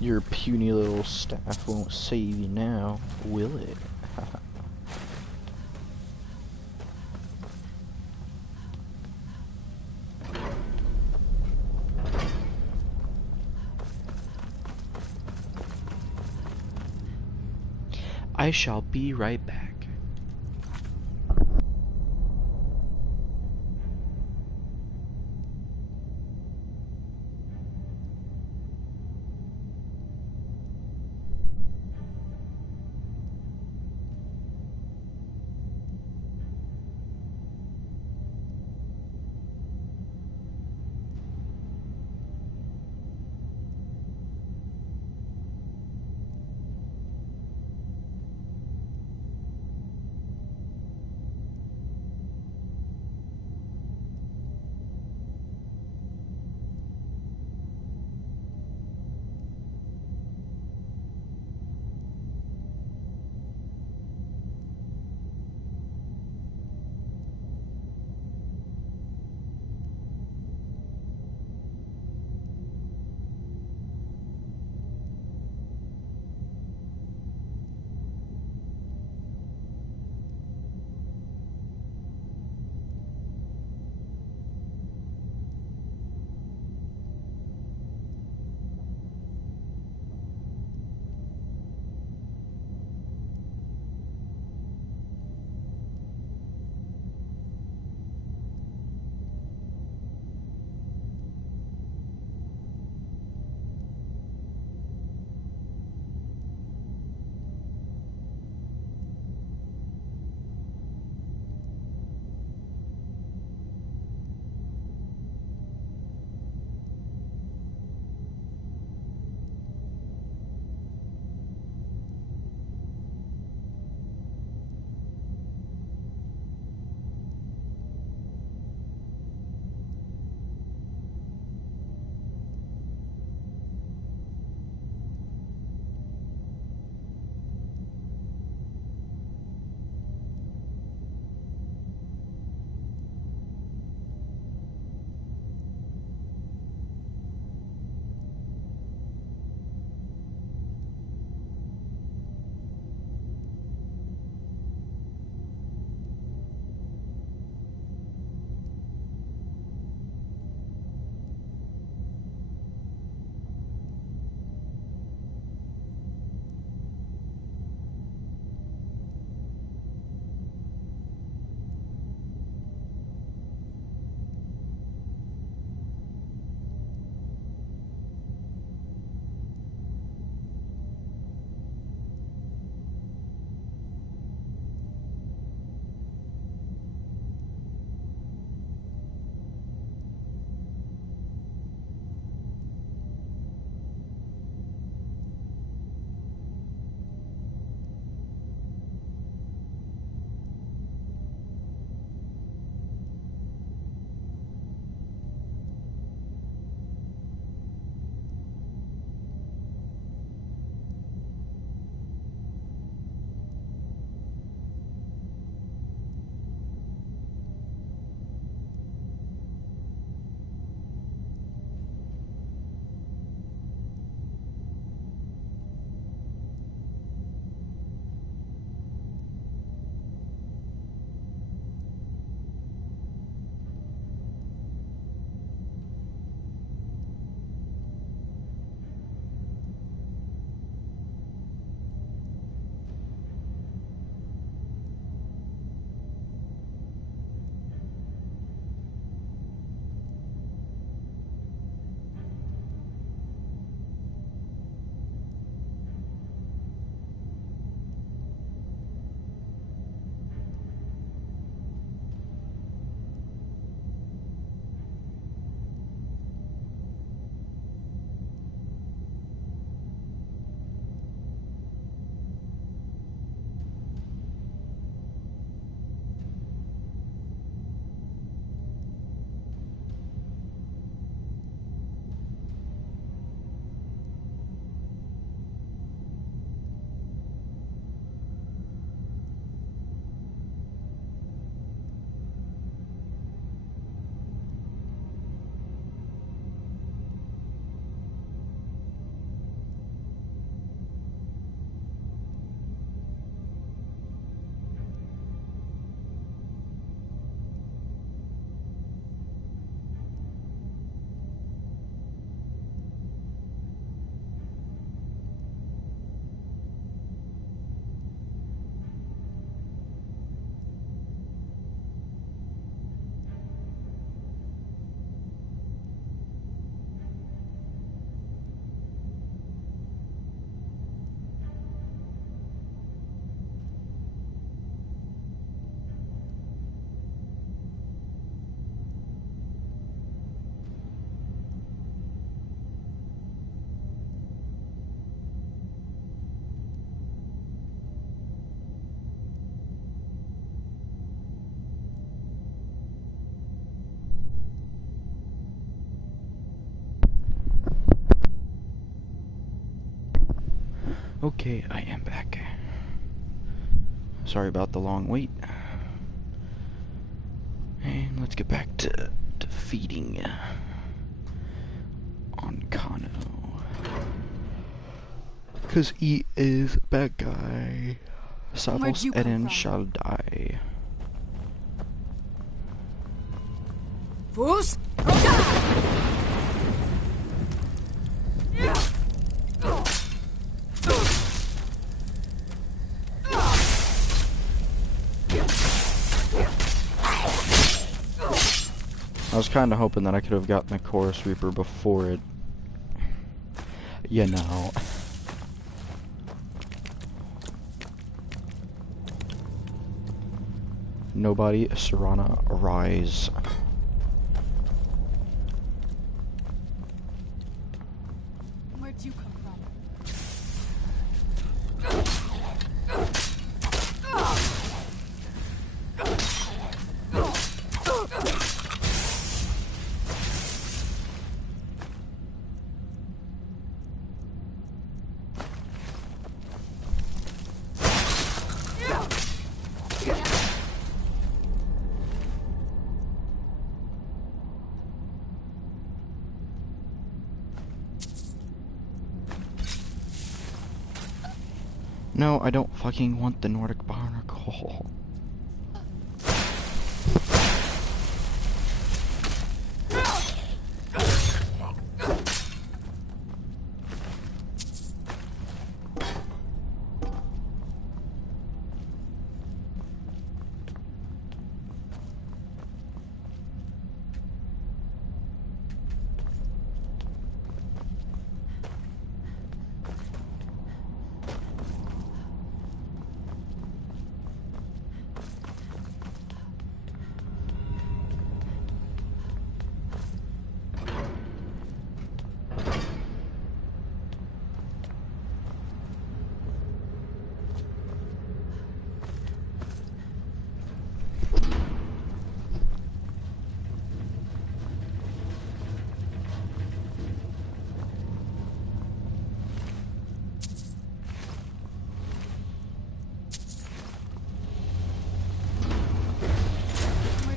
Your puny little staff won't save you now, will it? I shall be right back. Okay, I am back. Sorry about the long wait. And let's get back to defeating Onkano. Because he is bad guy. Where'd Savos you come Eden from? shall die. Fus? I was kind of hoping that I could have gotten the Chorus Reaper before it. You know. Nobody, Serana, rise. Where'd you come from? No, I don't fucking want the Nordic Barnacle.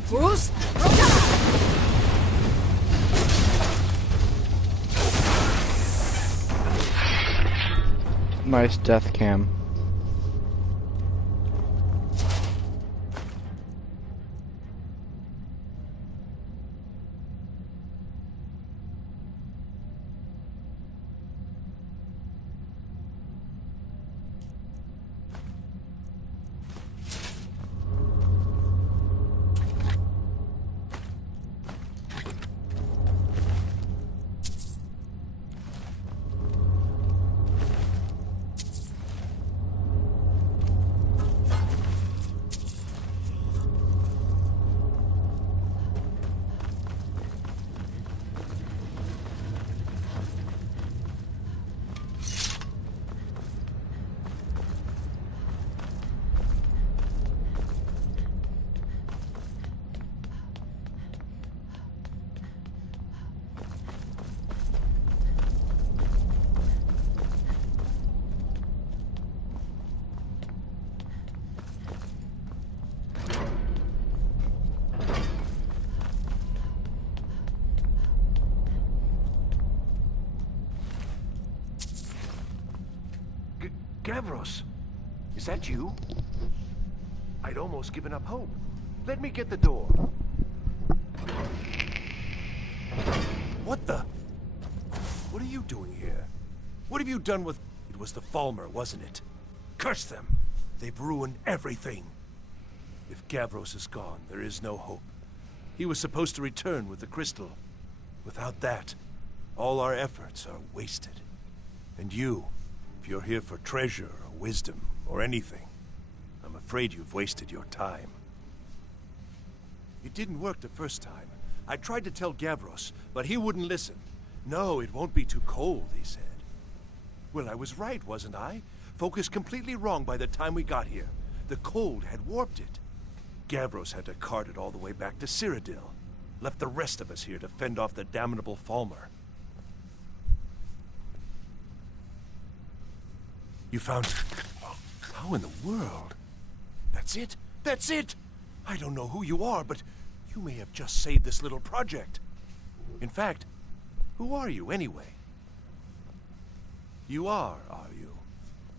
Fus? Nice death cam. Gavros, is that you? I'd almost given up hope. Let me get the door. What the? What are you doing here? What have you done with... It was the Falmer, wasn't it? Curse them! They've ruined everything. If Gavros is gone, there is no hope. He was supposed to return with the crystal. Without that, all our efforts are wasted. And you, if you're here for treasure or wisdom or anything, I'm afraid you've wasted your time. It didn't work the first time. I tried to tell Gavros, but he wouldn't listen. No, it won't be too cold, he said. Well, I was right, wasn't I? Focused completely wrong by the time we got here. The cold had warped it. Gavros had to cart it all the way back to Cyrodiil. Left the rest of us here to fend off the damnable Falmer. You found... How in the world? That's it? That's it! I don't know who you are, but you may have just saved this little project. In fact, who are you anyway? You are you?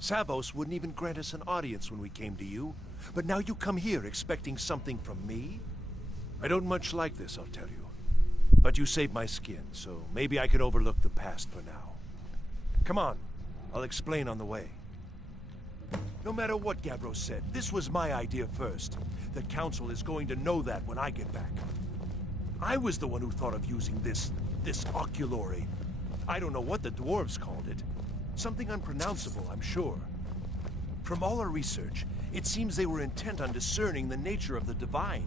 Savos wouldn't even grant us an audience when we came to you, but now you come here expecting something from me? I don't much like this, I'll tell you. But you saved my skin, so maybe I can overlook the past for now. Come on, I'll explain on the way. No matter what Gavros said, this was my idea first. The Council is going to know that when I get back. I was the one who thought of using this oculory. I don't know what the dwarves called it. Something unpronounceable, I'm sure. From all our research, it seems they were intent on discerning the nature of the divine.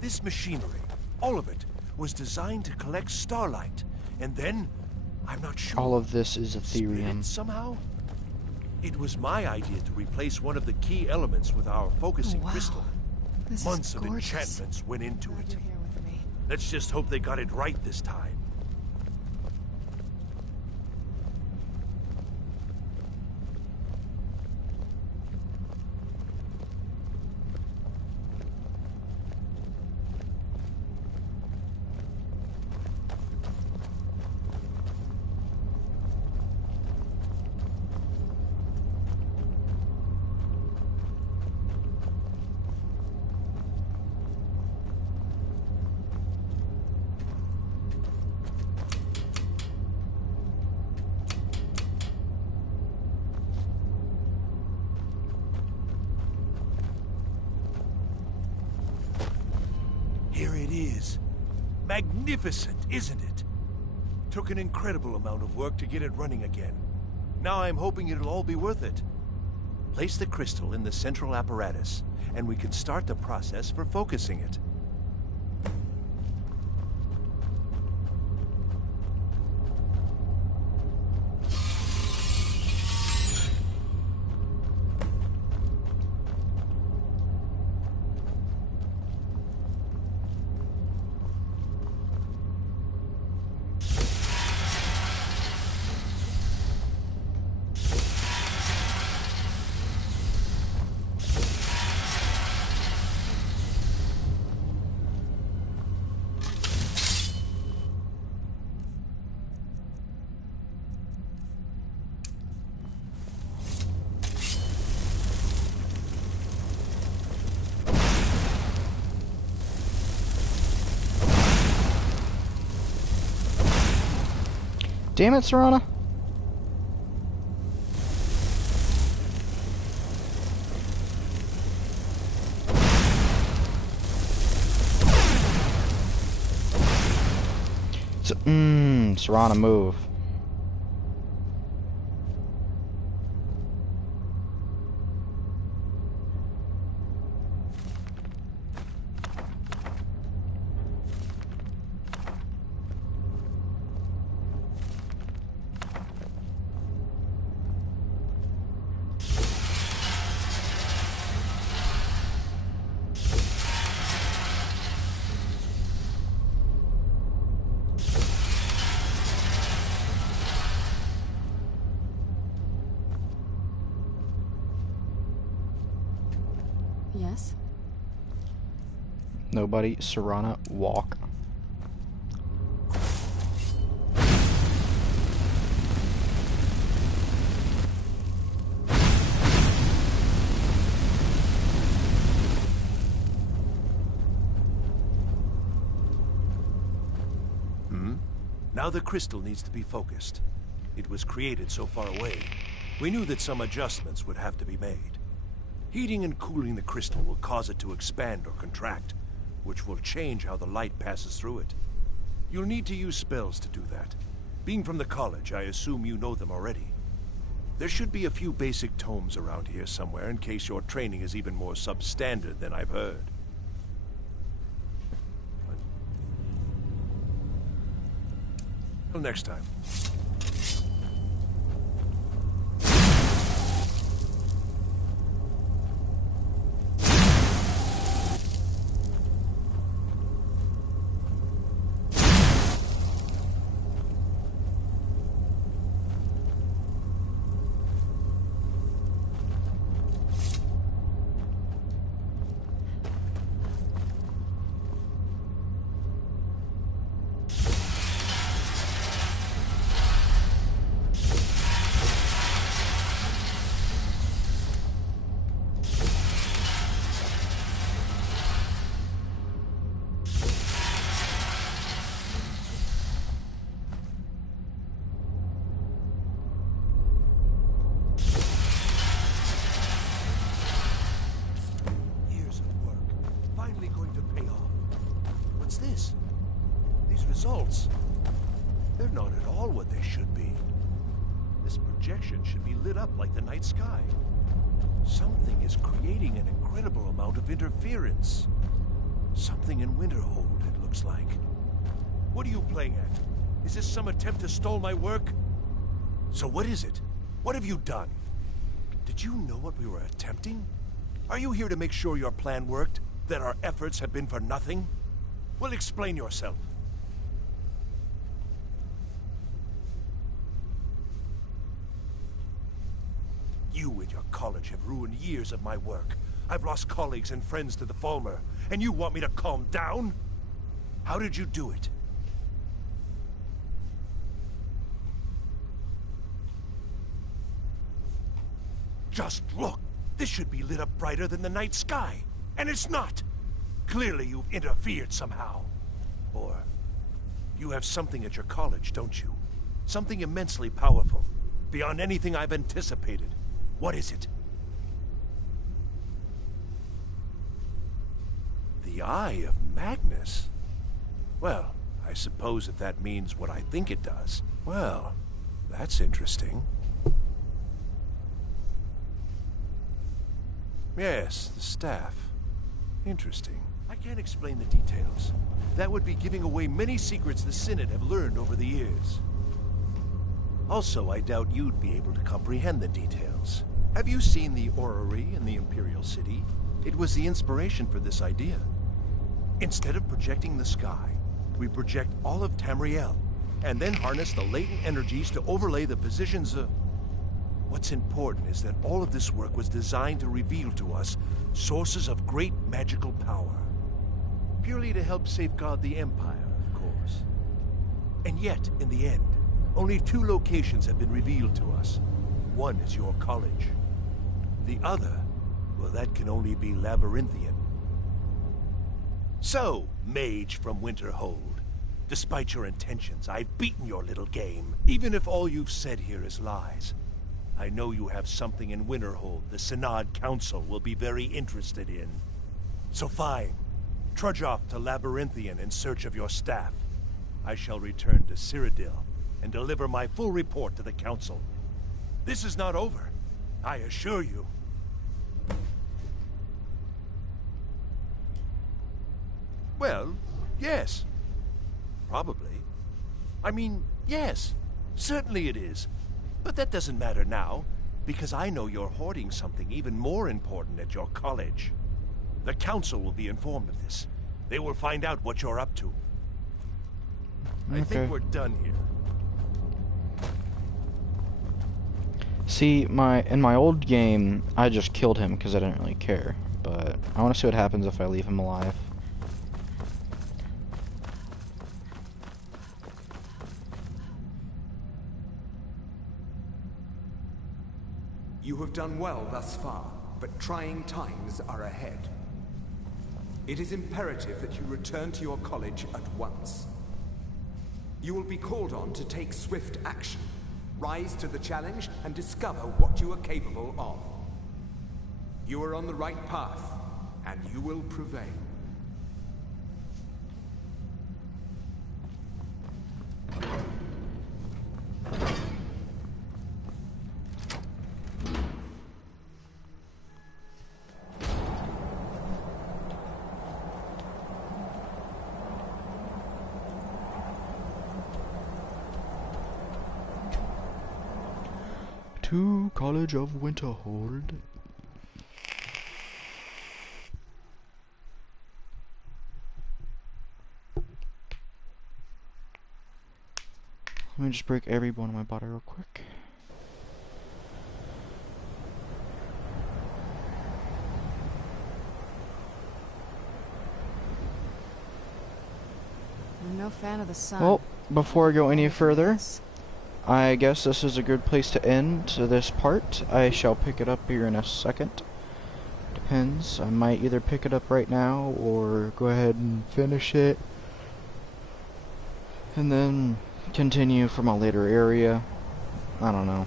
This machinery, all of it, was designed to collect starlight, and then, I'm not sure... All of this is Ethereum. Somehow? It was my idea to replace one of the key elements with our focusing crystal. Months of enchantments went into it. Let's just hope they got it right this time. Here it is. Magnificent, isn't it? Took an incredible amount of work to get it running again. Now I'm hoping it'll all be worth it. Place the crystal in the central apparatus, and we can start the process for focusing it. Damn it, Serana. Serana, move. Yes? Nobody. Serana, walk. Now the crystal needs to be focused. It was created so far away. We knew that some adjustments would have to be made. Heating and cooling the crystal will cause it to expand or contract, which will change how the light passes through it. You'll need to use spells to do that. Being from the college, I assume you know them already. There should be a few basic tomes around here somewhere in case your training is even more substandard than I've heard. Till next time. not at all what they should be. This projection should be lit up like the night sky. Something is creating an incredible amount of interference. Something in Winterhold, it looks like. What are you playing at? Is this some attempt to stall my work? So what is it? What have you done? Did you know what we were attempting? Are you here to make sure your plan worked? That our efforts have been for nothing? Well, explain yourself. You and your college have ruined years of my work. I've lost colleagues and friends to the Falmer, and you want me to calm down? How did you do it? Just look! This should be lit up brighter than the night sky, and it's not! Clearly you've interfered somehow. Or you have something at your college, don't you? Something immensely powerful, beyond anything I've anticipated. What is it? The Eye of Magnus? Well, I suppose if that means what I think it does. Well, that's interesting. Yes, the staff. Interesting. I can't explain the details. That would be giving away many secrets the Synod have learned over the years. Also, I doubt you'd be able to comprehend the details. Have you seen the orrery in the Imperial City? It was the inspiration for this idea. Instead of projecting the sky, we project all of Tamriel, and then harness the latent energies to overlay the positions of... What's important is that all of this work was designed to reveal to us sources of great magical power. Purely to help safeguard the Empire, of course. And yet, in the end, only 2 locations have been revealed to us. One is your college. The other, well, that can only be Labyrinthian. So, mage from Winterhold, despite your intentions, I've beaten your little game. Even if all you've said here is lies, I know you have something in Winterhold the Synod Council will be very interested in. So fine. Trudge off to Labyrinthian in search of your staff. I shall return to Cyrodiil and deliver my full report to the Council. This is not over, I assure you. Well, yes. Probably. I mean, yes. Certainly it is. But that doesn't matter now, because I know you're hoarding something even more important at your college. The Council will be informed of this. They will find out what you're up to. I think we're done here. See, in my old game, I just killed him because I didn't really care. But I want to see what happens if I leave him alive. You have done well thus far, but trying times are ahead. It is imperative that you return to your college at once. You will be called on to take swift action, rise to the challenge, and discover what you are capable of. You are on the right path, and you will prevail. To College of Winterhold. Let me just break every bone in my body real quick. I'm no fan of the sun. Well, before I go any further, I guess this is a good place to end this part. I shall pick it up here in a second. Depends. I might either pick it up right now or go ahead and finish it and then continue from a later area. I don't know.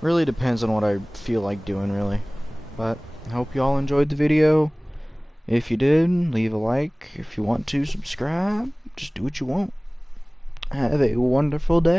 Really depends on what I feel like doing, really. But I hope you all enjoyed the video. If you did, leave a like. If you want to, subscribe. Just do what you want. Have a wonderful day.